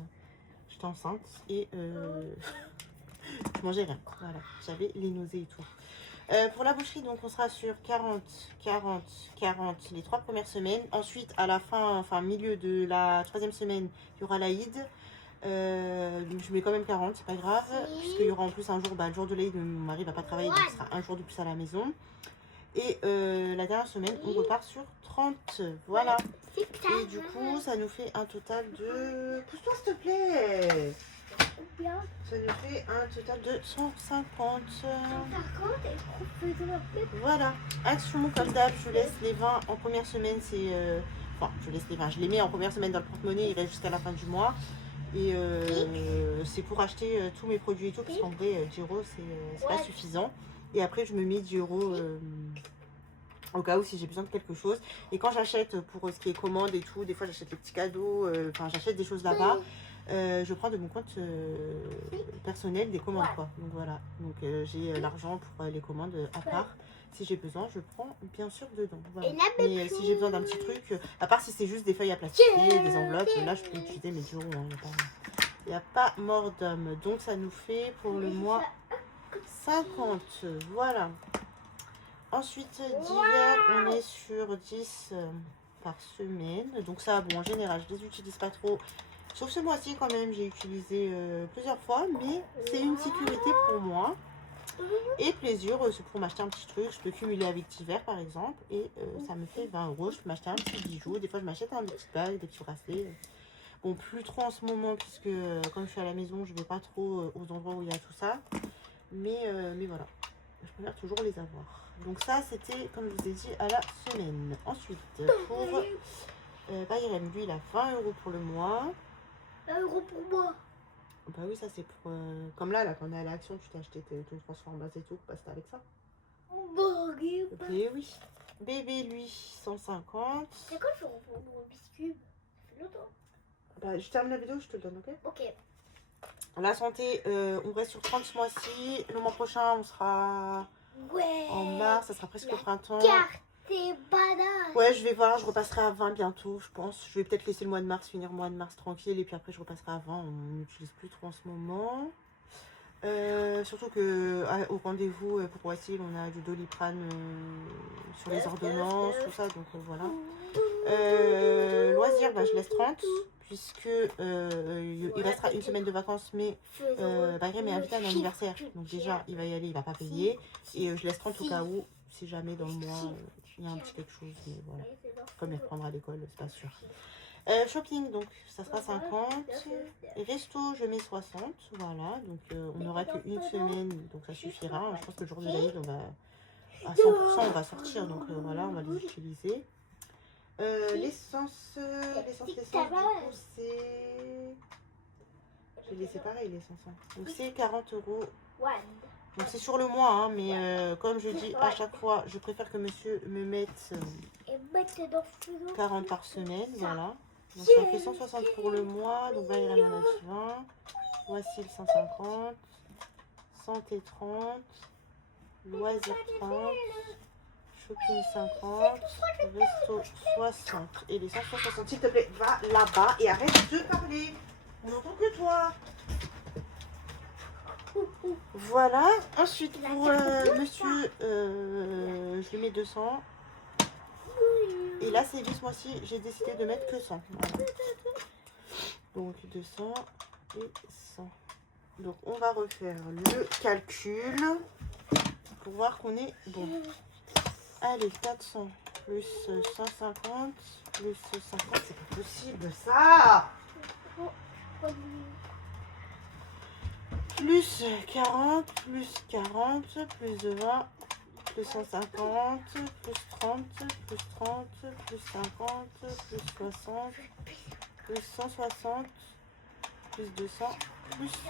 j'étais enceinte et je mangeais rien. Voilà, j'avais les nausées et tout. Pour la boucherie, donc on sera sur 40, 40, 40 les 3 premières semaines. Ensuite, à la fin, enfin milieu de la 3e semaine, il y aura l'Aïd. Donc je mets quand même 40, c'est pas grave. Puisqu'il y aura en plus un jour, le jour de l'Aïd, mon mari va pas travailler, donc ce sera un jour de plus à la maison. Et la dernière semaine, on repart sur 30. Voilà. Et du coup, ça nous fait un total de... Pousse-toi, s'il te plaît. Ça nous fait un total de 150. Voilà. Action comme d'hab, je laisse les 20 en première semaine. C'est... Enfin, je laisse les 20. Je les mets en première semaine dans le porte-monnaie. Il reste jusqu'à la fin du mois. Et c'est pour acheter tous mes produits et tout. Parce qu'en vrai, 10 €, c'est pas suffisant. Et après, je me mets 10 € au cas où si j'ai besoin de quelque chose. Et quand j'achète pour ce qui est commande et tout, des fois j'achète des petits cadeaux, enfin j'achète des choses là-bas, je prends de mon compte personnel des commandes quoi. Donc voilà, donc j'ai l'argent pour les commandes à part. Si j'ai besoin, je prends bien sûr dedans. Voilà. Mais si j'ai besoin d'un petit truc, à part si c'est juste des feuilles à plastifier, des enveloppes, là je peux utiliser mes 10 €. Il n'y a pas mort d'homme. Donc ça nous fait pour le mois 50. Voilà. Ensuite, d'hiver, on est sur 10 par semaine. Donc ça, bon, en général, je ne les utilise pas trop. Sauf ce mois-ci, quand même, j'ai utilisé plusieurs fois. Mais c'est une sécurité pour moi. Et plaisir, c'est pour m'acheter un petit truc. Je peux cumuler avec d'hiver, par exemple. Et ça me fait 20 €. Je peux m'acheter un petit bijou. Des fois, je m'achète un petit bague, des petits bracelets. Bon, plus trop en ce moment, puisque quand je suis à la maison, je ne vais pas trop aux endroits où il y a tout ça. Mais voilà, je préfère toujours les avoir. Donc ça, c'était, comme je vous ai dit, à la semaine. Ensuite, pour Bayram, lui, il a 20 € pour le mois. 20 € pour moi. Bah oui, ça c'est pour... comme là, quand on est à l'action, tu t'es acheté ton transformation et tout. Bah c'était avec ça. Ok, oui. Bébé, lui, 150. C'est quand je vais reprendre mon biscuit? Ça fait longtemps. Bah, je termine la vidéo, je te le donne, ok? Ok. La santé, on reste sur 30 ce mois-ci. Le mois prochain, on sera Ouais. en mars, ça sera presque La au printemps. Carte est badass. Ouais, je vais voir, je repasserai à 20 bientôt, je pense. Je vais peut-être laisser le mois de mars, finir le mois de mars tranquille, et puis après je repasserai à 20. On n'utilise plus trop en ce moment. Surtout que au rendez-vous pour Wassil, on a du Doliprane sur les ordonnances, tout ça, donc voilà. Loisirs, bah, je laisse 30, puisque il restera une semaine de vacances, mais Bayrem est invité à un anniversaire. Donc déjà, il va y aller, il va pas payer. Et je laisse 30 au cas où, si jamais dans le mois, il y a un petit quelque chose, mais voilà. Comme il reprendra l'école, c'est pas sûr. Shopping, donc ça sera 50. Et resto, je mets 60. Voilà, donc on n'aura qu'une semaine, donc ça suffira. Je pense que le jour de l'Aïd, on va à 100%, on va sortir, donc voilà, on va les utiliser. L'essence, du coup, c'est... J'ai laissé pareil, l'essence. Hein. Donc c'est 40 €. Donc c'est sur le mois, hein, mais comme je dis à chaque fois, je préfère que monsieur me mette 40 par semaine, voilà. Donc ça fait 160 pour le mois, donc là il en a 20. Voici le 150, santé 30, loisirs 30, shopping 50, resto 60. Et les 160, s'il te plaît, va là-bas et arrête de parler. On n'entend que toi. Voilà. Ensuite, pour monsieur, je lui mets 200. Et là, c'est ce mois-ci, j'ai décidé de mettre que 100. Voilà. Donc 200 et 100. Donc on va refaire le calcul pour voir qu'on est bon. Allez, 400 plus 150 plus 50, c'est pas possible ça. Plus 40, plus 40, plus 20, plus 150, plus 30, plus 30, plus 50, plus 60, plus 160, plus 200, plus 100.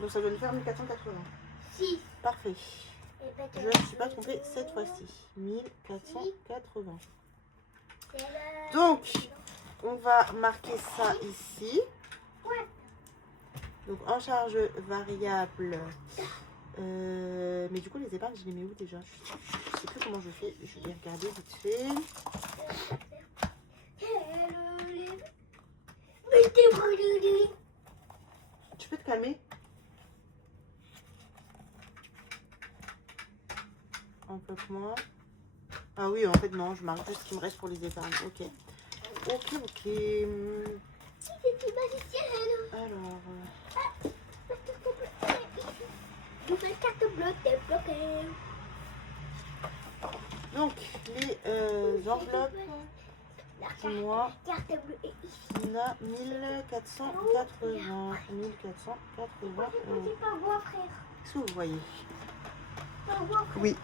Donc ça doit nous faire 1480. Parfait. Je ne me suis pas trompée cette fois-ci. 1480. Donc, on va marquer ça ici. Donc en charge variable. Mais du coup, les épargnes, je les mets où déjà? Je sais plus comment je fais. Je vais regarder vite fait. Tu peux te calmer? Enveloppement. Ah oui, en fait, non, je marque juste ce qui me reste pour les épargnes. Ok. Ok. Alors. Donc, les enveloppes du mois, on a 1480. 1480 €. Qu'est-ce que vous voyez? Oui.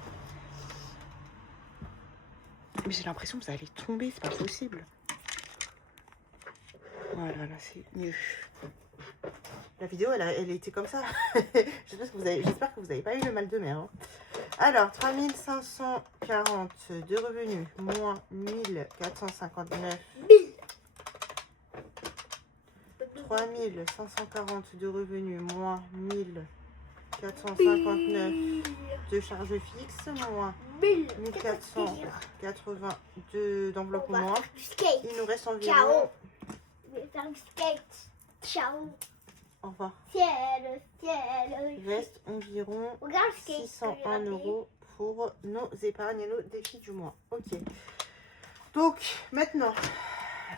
Mais j'ai l'impression que vous allez tomber, c'est pas possible. Voilà, là c'est mieux. La vidéo, elle était comme ça. J'espère que vous n'avez pas eu le mal de mer. Hein. Alors, 3540 de revenus, moins 1459. 3540 de revenus, moins 1459 de charges fixes, moins 1482 d'enveloppe moins. Il nous reste environ... Ciao. Au revoir. Ciel. Il reste environ 601 € pour nos épargnes et nos défis du mois. Ok. Donc, maintenant,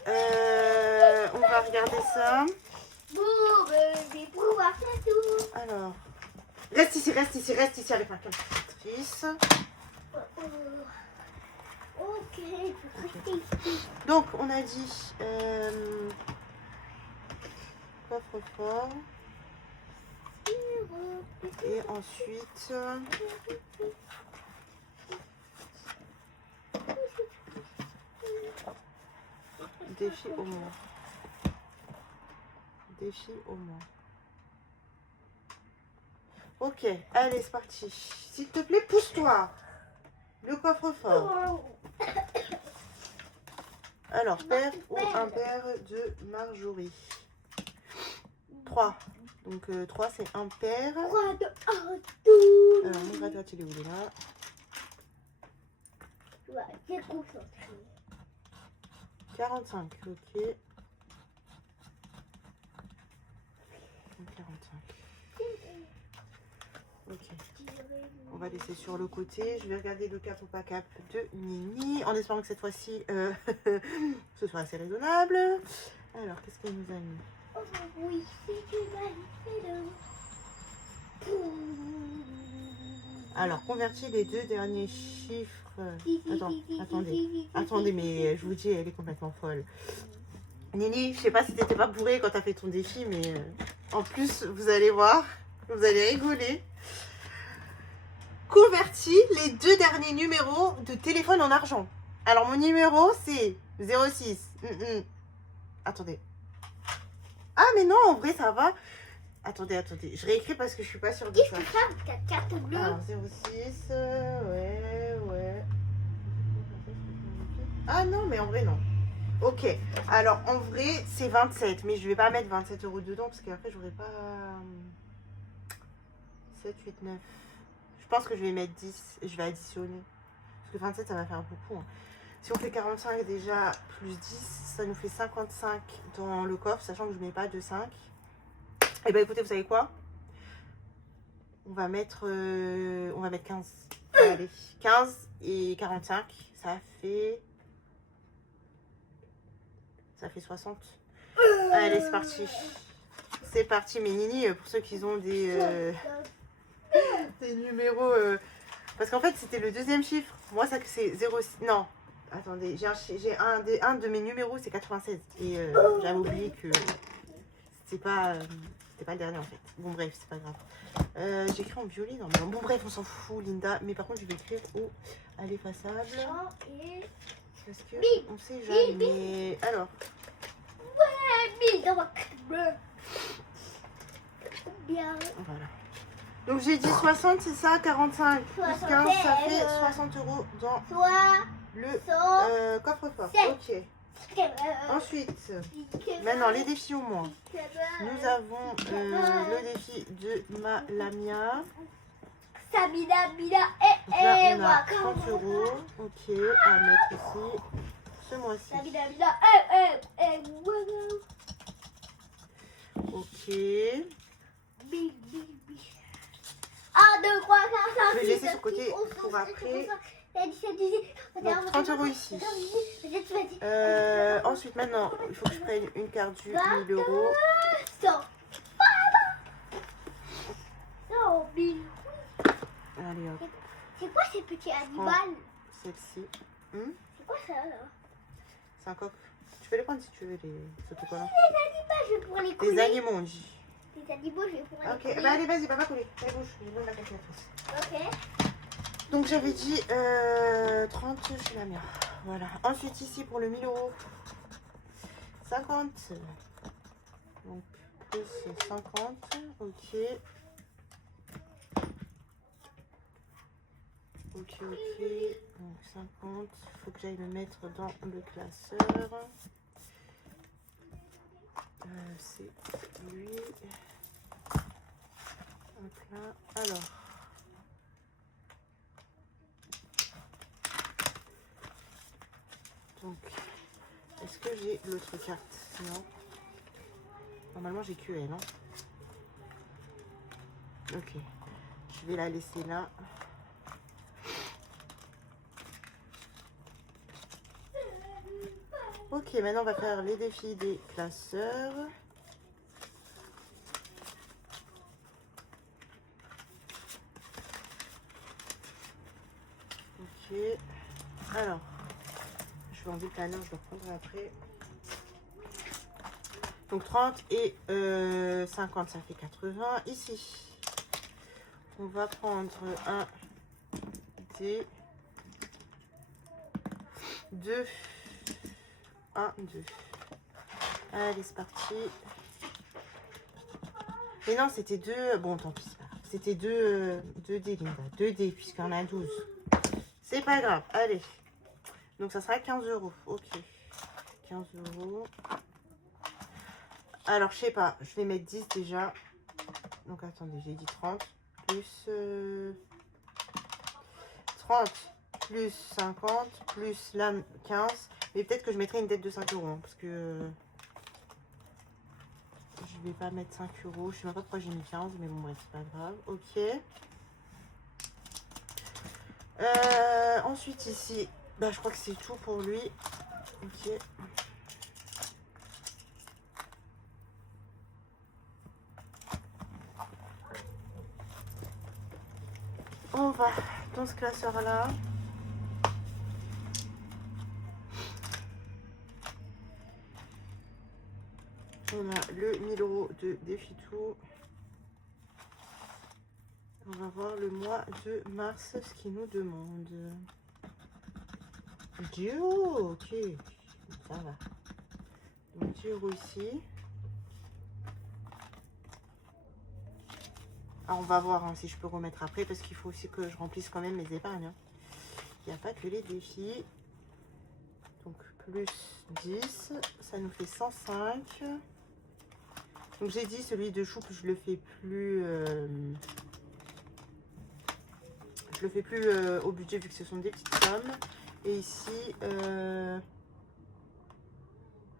on va regarder ça. Alors, reste ici avec ma calculatrice. Ok. Donc, on a dit coffre-fort. Et ensuite, défi au moins. Défi au moins. Ok, allez, c'est parti. S'il te plaît, pousse-toi. Le coffre-fort. Alors, père ou impair de Marjorie. 3. Donc 3 c'est impair. 3, 2, 1, tout. Alors mon gratte il est où, il est là. Ouais, c'est concentré. 45, ok. 45. Ok. On va laisser sur le côté. Je vais regarder le cap ou pas cap de Nini. En espérant que cette fois-ci, ce soit assez raisonnable. Alors, qu'est-ce qu'elle nous a mis? Oh oui, c'est une Alors, convertis les deux derniers chiffres. Attendez, mais je vous dis, elle est complètement folle. Nini, je sais pas si t'étais pas bourrée quand t'as fait ton défi, mais en plus, vous allez voir, vous allez rigoler. Convertis les deux derniers numéros de téléphone en argent. Alors, mon numéro, c'est 06. Attendez. Ah, mais non, en vrai, ça va. Attendez. Je réécris parce que je suis pas sûre de Qu'est-ce ça. que ça, ta carte bleue? Alors, 06, ouais. Ah non, mais en vrai, non. Ok. Alors, en vrai, c'est 27. Mais je vais pas mettre 27 € dedans parce qu'après, j'aurai pas... 7, 8, 9. Je pense que je vais mettre 10 et je vais additionner. Parce que 27, ça va faire beaucoup. Hein. Si on fait 45 déjà, plus 10, ça nous fait 55 dans le coffre, sachant que je ne mets pas de 5. Et ben écoutez, vous savez quoi? On va mettre 15. Allez, 15 et 45, ça fait 60. Allez, c'est parti. C'est parti, mes Nini, pour ceux qui ont des numéros... Parce qu'en fait, c'était le deuxième chiffre. Moi, ça c'est 06. Non, attendez, j'ai un de mes numéros, c'est 96. Et j'avais oublié que c'était pas le dernier en fait. Bon, bref, c'est pas grave. J'écris en violet, non, mais bon, bref, on s'en fout, Linda. Mais par contre, je vais écrire au à l'effaçable. Parce que on sait jamais. Alors. Bien. Voilà. Donc j'ai dit 60, c'est ça, 45 plus 15, ça fait 60 € dans le coffre-fort. Ok. Ensuite, maintenant les défis au moins. Nous avons le défi de Lamia. Sabina, Là, on a 30 €. Ok, à mettre ici. Ce mois-ci. Ok. 1, 2, 3, 4, 5, Je vais laisser sur côté pour après. Donc 30 € ici. Ensuite, maintenant, il faut que je prenne une carte du 1000 €. 100. 1000. Allez hop, C'est quoi ces petits animaux? celle-ci. C'est quoi ça là? C'est un coq. Tu peux les prendre si tu veux, les autocollants. Les animaux, je vais pour les couler. Les animaux, on dit. Les animaux, je vais pour les Ok, couler. bah allez, vas-y, va pas couler. Allez, bouge, je vais la calculatrice. Ok. Donc j'avais dit 30 chez la mère. Voilà. Ensuite, ici, pour le 1000 €. 50. Donc, plus 50. Ok. Ok. Donc 50. Faut que j'aille le mettre dans le classeur. C'est lui. Hop là. Alors. Donc, est-ce que j'ai l'autre carte? Non. Normalement, j'ai que elle. Hein. Ok. Je vais la laisser là. Ok, maintenant on va faire les défis des classeurs. Ok. Alors, je vais enlever le planeur, je le reprendrai après. Donc 30 et 50, ça fait 80. Ici, on va prendre un dé. 2. 1, 2. Allez, c'est parti. Mais non, c'était 2. Bon, tant pis, c'est pas grave. C'était 2 dés, Linda. 2 dés, puisqu'il y en a 12. C'est pas grave. Allez. Donc, ça sera 15 €. Ok. 15 €. Alors, je sais pas. Je vais mettre 10 déjà. Donc attendez, j'ai dit 30 plus 30 plus 50 plus là 15. Mais peut-être que je mettrai une dette de 5 euros. Hein, parce que je vais pas mettre 5 euros. Je sais même pas pourquoi j'ai mis 15. Mais bon, bref, c'est pas grave. Ok. Ensuite, ici, bah, je crois que c'est tout pour lui. Ok. On va dans ce classeur-là. On a le 1000 euros de défi tout. On va voir le mois de mars, ce qu'il nous demande. Duo, ok. Ça va. Donc 10 euros ici. Alors on va voir hein, si je peux remettre après parce qu'il faut aussi que je remplisse quand même mes épargnes. Hein. Il n'y a pas que les défis. Donc plus 10, ça nous fait 105. Donc j'ai dit celui de chou que je le fais plus... je le fais plus au budget vu que ce sont des petites sommes. Et ici...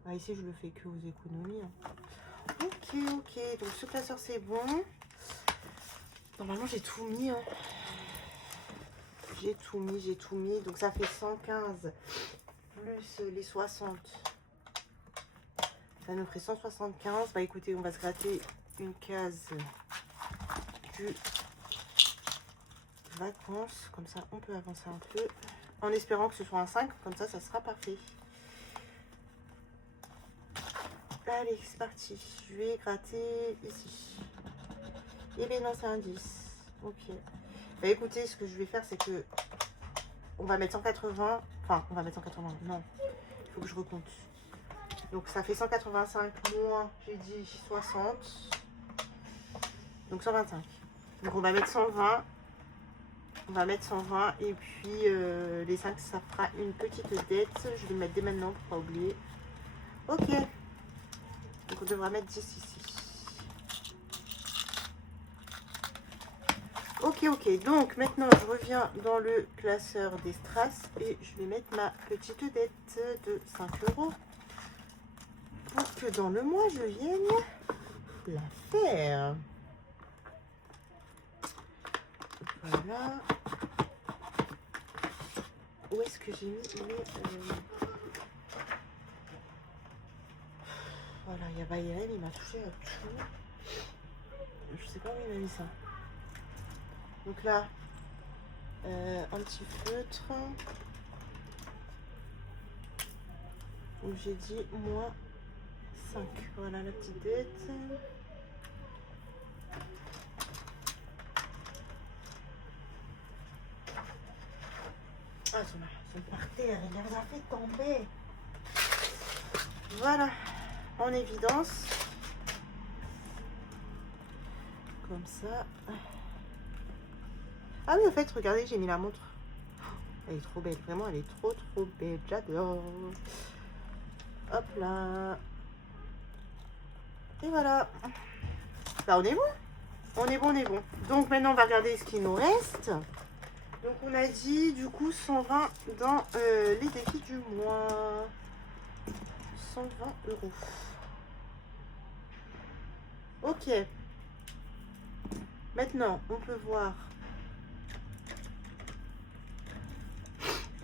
ah, ici je le fais que aux économies. Hein. Ok, ok. Donc ce classeur c'est bon. Normalement, j'ai tout mis. Hein. J'ai tout mis. Donc, ça fait 115 plus les 60. Ça nous ferait 175. Bah, écoutez, on va se gratter une case du vacances. Comme ça, on peut avancer un peu. En espérant que ce soit un 5. Comme ça, ça sera parfait. Allez, c'est parti. Je vais gratter ici. Et bien non, c'est un 10. Ok. Bah écoutez, ce que je vais faire, c'est que on va mettre 180. Enfin, on va mettre 180. Non, il faut que je recompte. Donc ça fait 185 moins, j'ai dit 60. Donc 125. Donc on va mettre 120. On va mettre 120. Et puis les 5, ça fera une petite dette. Je vais le mettre dès maintenant pour pas oublier. Ok. Donc on devra mettre 10 ici. Ok, ok. Donc maintenant, je reviens dans le classeur des strass et je vais mettre ma petite dette de 5 euros pour que dans le mois, je vienne la faire. Voilà. Où est-ce que j'ai mis les... Voilà, il y a Bayern, il m'a touché à tout. Je sais pas où il m'a mis ça. Donc là, un petit feutre. Donc j'ai dit moins 5. Voilà la petite dette. Ah, sont par terre, il les a fait tomber. Voilà, en évidence. Comme ça. Ah oui, en fait, regardez, j'ai mis la montre. Elle est trop belle, vraiment, elle est trop belle. J'adore. Hop là. Et voilà. Bah, on est bon. On est bon. Donc maintenant, on va regarder ce qu'il nous reste. Donc on a dit du coup 120 dans les défis du mois. 120 euros. Ok. Maintenant, on peut voir.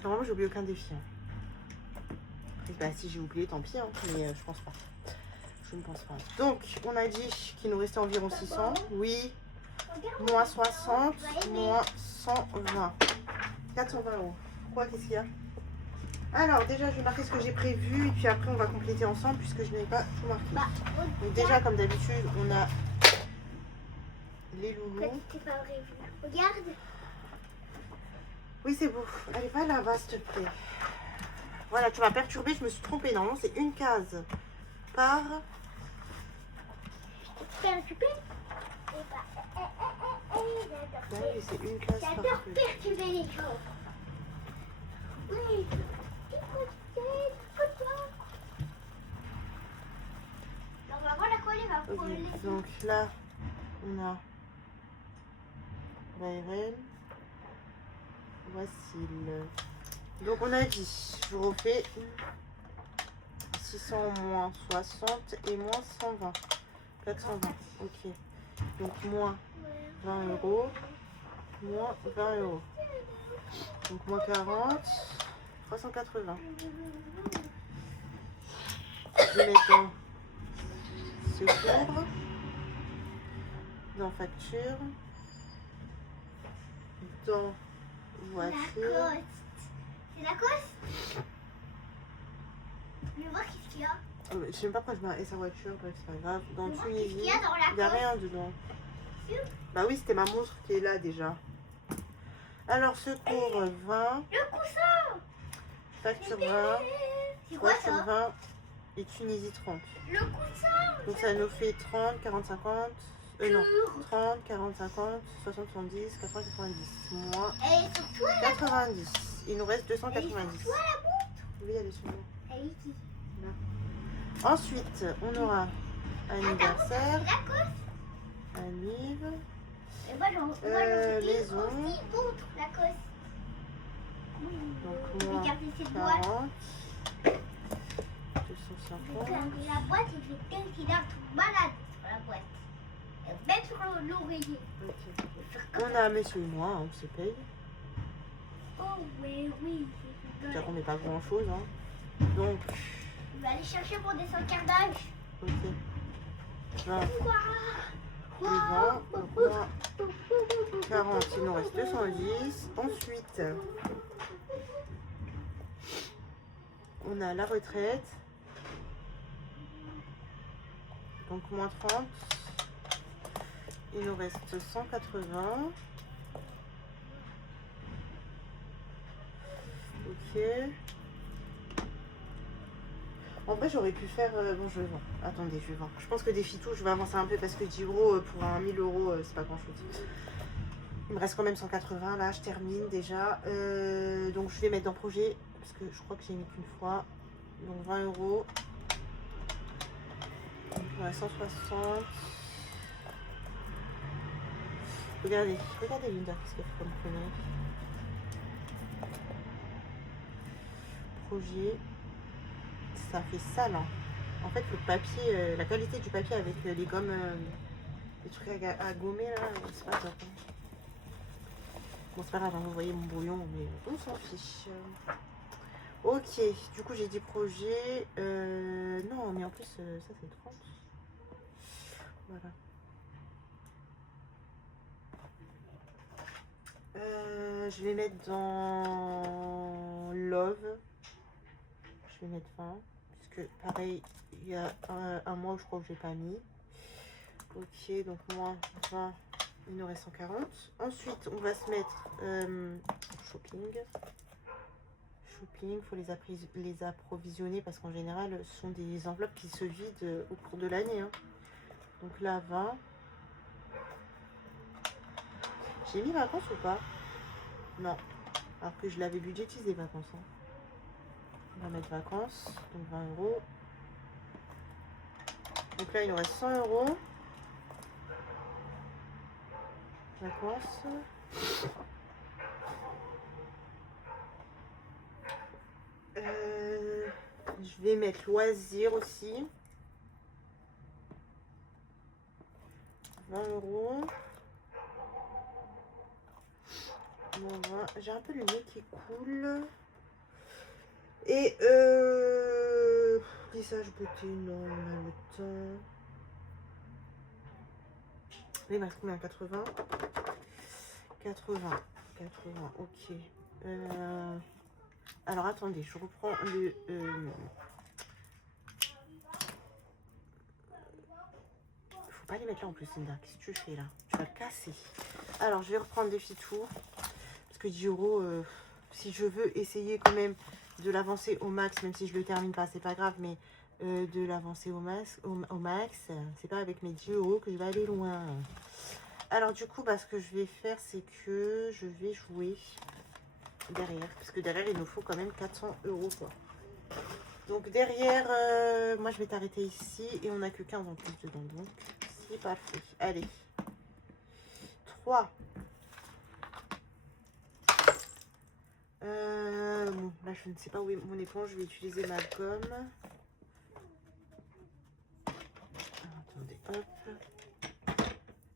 Normalement, j'ai oublié aucun défi. Hein. Bah, si j'ai oublié, tant pis. Hein, mais je pense pas. Je ne pense pas. Donc, on a dit qu'il nous restait environ 600. Oui. Moins 60. Moins 120. 420 euros. Pourquoi? Qu'est-ce qu'il y a? Alors, déjà, je vais marquer ce que j'ai prévu. Et puis après, on va compléter ensemble puisque je n'ai pas tout marqué. Donc, déjà, comme d'habitude, on a les loulous. Regarde. Oui, c'est beau. Allez, va là-bas, s'il te plaît. Voilà, tu m'as perturbée. Je me suis trompée. Normalement, c'est une case par... Perturbé. Oui, c'est une case par... J'adore perturber les gens. Oui. On va voir la coller, va Ok, coller. donc là, On a Byron. Wassil. Donc on a dit, je refais 600 moins 60 et moins 120. 420. Ok. Donc moins 20 euros. Moins 20 euros. Donc moins 40. 380. Je vais mettre dans secours. Dans facture. Dans voiture. Lacoste. C'est Lacoste? Je vais voir qu'est-ce qu'il y a. Je sais même pas pourquoi je mets un S à voiture, bref, c'est pas grave. Dans Je vais voir qu'est-ce Tunisie, qu'il y a dans il n'y a Lacoste. rien dedans. Sûr? Bah oui, c'était ma montre qui est là déjà. Alors, secours 20, Le coussin. facture 20, C'est quoi voiture ça? 20 et Tunisie 30. Le coussin. Donc ça nous fait 30, 40, 50. Non, Pur. 30, 40, 50, 60, 70, 80, 90. Moins Et sur toi, 90. Il nous reste elle est sur 290. toi la montre. Oui, elle est sur moi. Elle est ici. Ensuite, on aura anniversaire, Lacoste. anniv, Et moi j'en fais maison. aussi montre Lacoste. Donc moins Regardez cette boîte. 40, Donc 250. la boîte, il fait tel qu'il a un truc malade sur la boîte. Et même sur l'oreiller. Ok. On a monsieur et moi, on se paye. Oh oui, oui. C'est-à-dire qu'on met pas grand chose. Hein. Donc, Je vais aller chercher mon dessin de cardage. ok. 20 et Wow. 20, donc moins 40, il nous reste 210. Ensuite, on a la retraite. Donc moins 30. Il nous reste 180. Ok. En vrai, j'aurais pu faire... bon, je vais voir. Attendez, je vais voir. Je pense que des fitous, je vais avancer un peu parce que 10 euros pour un 1000 euros, c'est pas grand-chose. Il me reste quand même 180. Là, je termine déjà. Donc, je vais mettre dans projet parce que je crois que j'ai mis qu'une fois. Donc, 20 euros. Donc, il me reste 160. Regardez Linda, qu'est-ce qu'elle fait comme connerie. Projet. Ça fait sale, hein. En fait, le papier, la qualité du papier avec les gommes, les trucs à gommer là, c'est pas top. Hein. Bon, c'est pas grave, hein, vous voyez mon brouillon, mais on s'en fiche. Ok, du coup, j'ai dit projet. Non, mais en plus, ça c'est 30. Voilà. Je vais mettre dans Love. Je vais mettre 20. Puisque pareil, il y a un mois où je crois que j'ai pas mis. Ok, donc moins 20, il nous reste 140. Ensuite, on va se mettre shopping. Shopping, il faut les approvisionner parce qu'en général, ce sont des enveloppes qui se vident au cours de l'année. Hein. Donc là, 20. J'ai mis vacances ou pas? Non. Alors que je l'avais budgétisé vacances. Hein. On va mettre vacances, donc 20 euros. Donc là, il nous reste 100 euros. Vacances. Je vais mettre loisirs aussi. 20 euros. J'ai un peu le nez qui coule. Et lissage beauté, non, on a le temps. Il me reste combien? 80. 80, ok. Alors attendez, je reprends le... Faut pas les mettre là en plus, Linda. Qu'est-ce que tu fais là? Tu vas le casser. Alors, je vais reprendre des fitous. Parce que 10 euros, si je veux essayer quand même de l'avancer au max, même si je le termine pas, c'est pas grave, mais de l'avancer au max, c'est pas avec mes 10 euros que je vais aller loin. Alors du coup, bah, ce que je vais faire, c'est que je vais jouer derrière, parce que derrière, il nous faut quand même 400 euros, quoi. Donc derrière, moi, je vais t'arrêter ici, et on n'a que 15 en plus dedans, donc c'est parfait. Allez, 3. Bon, là, je ne sais pas où est mon éponge. Je vais utiliser ma gomme. Attendez, hop.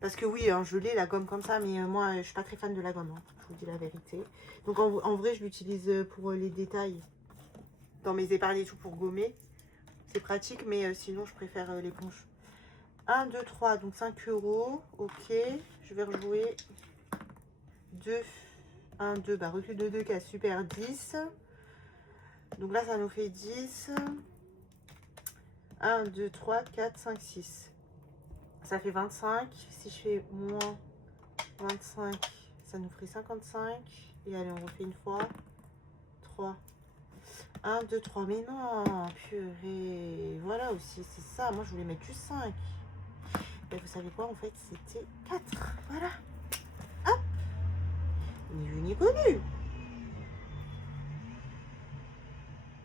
Parce que oui, hein, je l'ai la gomme comme ça, mais moi, je suis pas très fan de la gomme. Hein, je vous dis la vérité. Donc, en vrai, je l'utilise pour les détails. Dans mes épargnes et tout, pour gommer. C'est pratique, mais sinon, je préfère l'éponge. 1, 2, 3, donc 5 €. Ok, je vais rejouer. 2, 1, 2, bah recul de 2, 4, super, 10. Donc là, ça nous fait 10. 1, 2, 3, 4, 5, 6. Ça fait 25. Si je fais moins 25, ça nous ferait 55. Et allez, on refait une fois. 3. 1, 2, 3. Mais non, purée. Voilà aussi, c'est ça. Moi, je voulais mettre juste 5. Et vous savez quoi, en fait, c'était 4. Voilà. Hop. Ni vu ni connu.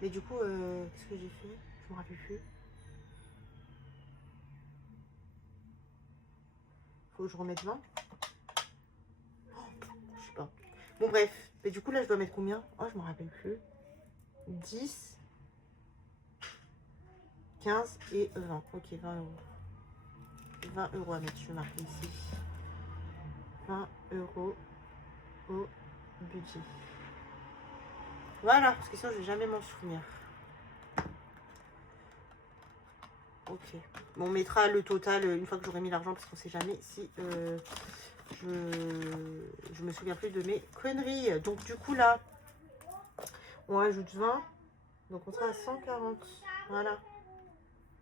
Mais du coup, qu'est-ce que j'ai fait? Je me rappelle plus. Faut que je remette 20. Oh, je sais pas. Bon, bref. Mais du coup, là, je dois mettre combien? Oh, je me rappelle plus. 10, 15 et 20. Ok, 20 €. 20 € à mettre, je vais marquer ici. 20 € au budget. Voilà, parce que sinon, je vais jamais m'en souvenir. Ok. Bon, on mettra le total une fois que j'aurai mis l'argent, parce qu'on sait jamais si je me souviens plus de mes conneries. Donc, du coup, là, on rajoute 20. Donc, on sera à 140. Voilà.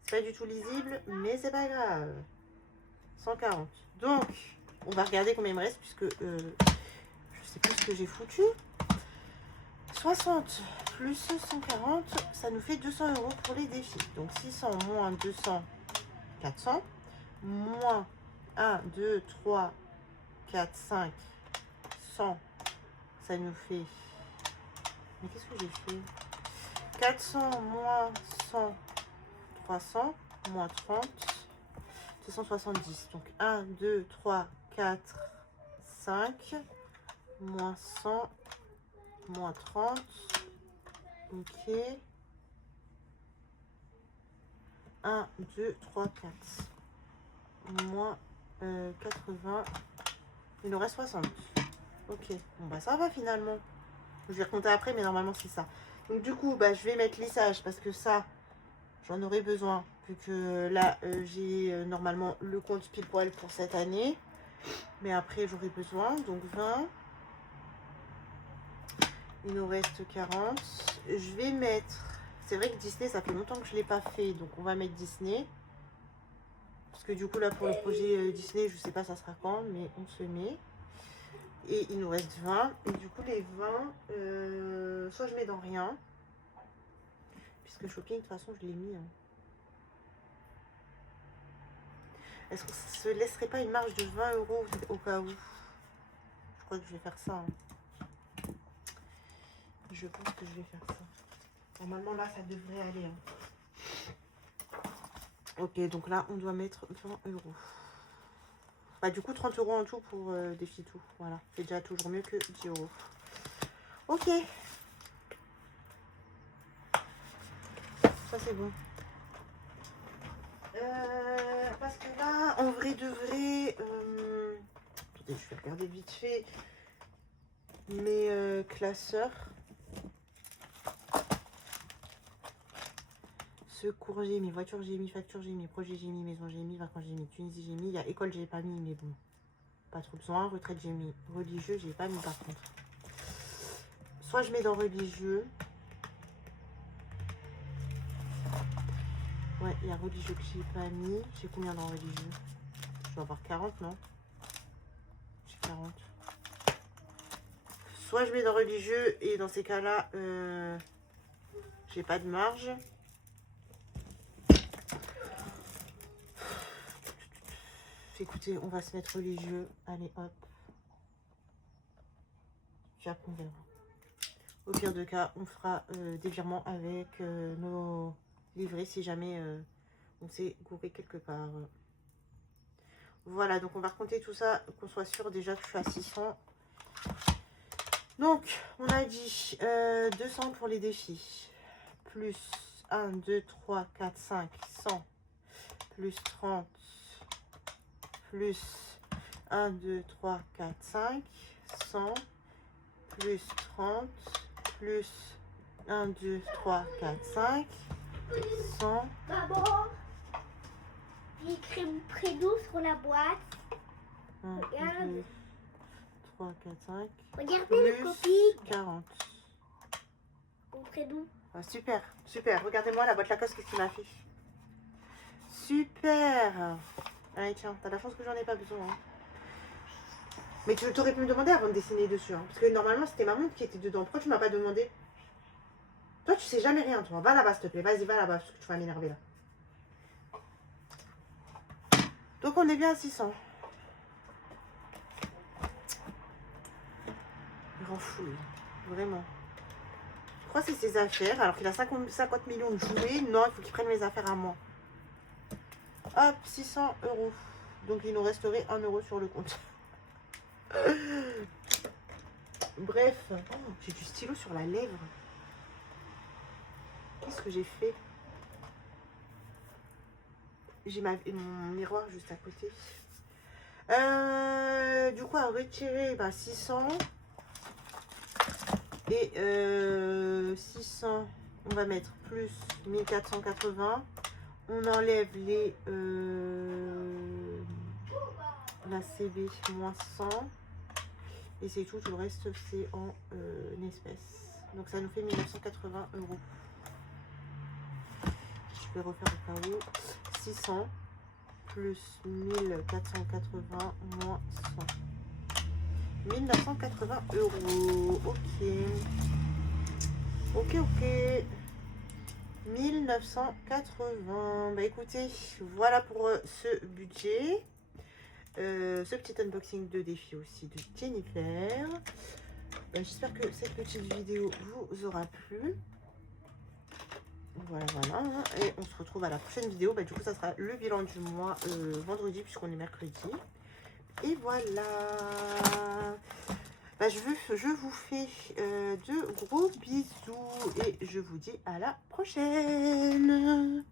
C'est pas du tout lisible, mais c'est pas grave. 140. Donc, on va regarder combien il me reste, puisque je sais plus ce que j'ai foutu. 60 plus 140, ça nous fait 200 € pour les défis. Donc 600 moins 200, 400. Moins 1, 2, 3, 4, 5, 100. Ça nous fait... Mais qu'est-ce que j'ai fait? 400 moins 100, 300. Moins 30, 270. Donc 1, 2, 3, 4, 5. Moins 100. Moins 30. Ok. 1, 2, 3, 4. Moins 80. Il nous reste 60. Ok. Bon, bah ça va finalement. Je vais recompter après, mais normalement c'est ça. Donc du coup, bah, je vais mettre lissage parce que ça, j'en aurai besoin. Vu que là, j'ai normalement le compte pile poil pour cette année. Mais après, j'aurai besoin. Donc 20. Il nous reste 40. Je vais mettre... C'est vrai que Disney, ça fait longtemps que je ne l'ai pas fait. Donc, on va mettre Disney. Parce que du coup, là, pour le projet Disney, je ne sais pas ça sera quand. Mais on se met. Et il nous reste 20. Et du coup, les 20, soit je mets dans rien. Puisque shopping, de toute façon, je l'ai mis. Hein. Est-ce qu'on se laisserait pas une marge de 20 € au cas où? Je crois que je vais faire ça. Hein. Je pense que je vais faire ça. Normalement, là, ça devrait aller. Hein. Ok, donc là, on doit mettre 20 €. Bah, du coup, 30 € en tout pour défi tout. Voilà, c'est déjà toujours mieux que 10 €. Ok. Ça, c'est bon. Parce que là, en vrai de vrai... Attendez, je vais regarder vite fait mes classeurs. Secours, j'ai mis voiture, j'ai mis facture, j'ai mis projet, j'ai mis maison, j'ai mis vacances, j'ai mis Tunisie, j'ai mis. Il y a école, j'ai pas mis, mais bon, pas trop besoin. Retraite, j'ai mis religieux, j'ai pas mis par contre. Soit je mets dans religieux. Ouais, il y a religieux que j'ai pas mis. J'ai combien dans religieux? Je dois avoir 40, non? J'ai 40. Soit je mets dans religieux et dans ces cas-là, j'ai pas de marge. Écoutez, on va se mettre religieux. Allez, hop. Puis après, on verra. Au pire de cas, on fera des virements avec nos livrets si jamais on s'est gouré quelque part. Voilà, donc on va recompter tout ça, qu'on soit sûr déjà que je suis à 600. Donc, on a dit 200 pour les défis. Plus 1, 2, 3, 4, 5, 100. Plus 30. Plus 1, 2, 3, 4, 5. 100. Plus 30. Plus 1, 2, 3, 4, 5. 100. Maman, j'ai écrit mon prénom sur la boîte. 1, Regarde. 2, 3, 4, 5. Regardez les Plus copies. 40. Mon prénom. Ah, super, super. Regardez-moi la boîte Lacoste, qu'est-ce qu'il m'a fait. Super. Allez, tiens, t'as la chance que j'en ai pas besoin. Hein. Mais tu aurais pu me demander avant de dessiner dessus. Hein, parce que normalement, c'était ma montre qui était dedans. Pourquoi tu m'as pas demandé? Toi, tu sais jamais rien, toi. Va là-bas, s'il te plaît. Vas-y, va là-bas, parce que tu vas m'énerver là. Donc, on est bien à 600. Il rend fou, lui. Vraiment. Je crois que c'est ses affaires. Alors qu'il a 50 millions de jouets. Non, il faut qu'il prenne mes affaires à moi. Hop, 600 €. Donc, il nous resterait 1 € sur le compte. Bref. Oh, j'ai du stylo sur la lèvre. Qu'est-ce que j'ai fait? J'ai mon miroir juste à côté. Du coup, à retirer 600. Et 600, on va mettre plus 1480. On enlève les la CB moins 100. Et c'est tout, tout le reste c'est en espèces. Donc ça nous fait 1980 €. Je vais refaire au cas où. 600 plus 1480 moins 100. 1980 €. Ok. Ok, ok. 1980. Bah écoutez, voilà pour ce budget. Ce petit unboxing de défi aussi de Jennifer. J'espère que cette petite vidéo vous aura plu. Voilà, voilà. Et on se retrouve à la prochaine vidéo. Du coup, ça sera le bilan du mois vendredi, puisqu'on est mercredi. Et voilà. Je vous fais de gros bisous. Et je vous dis à la prochaine.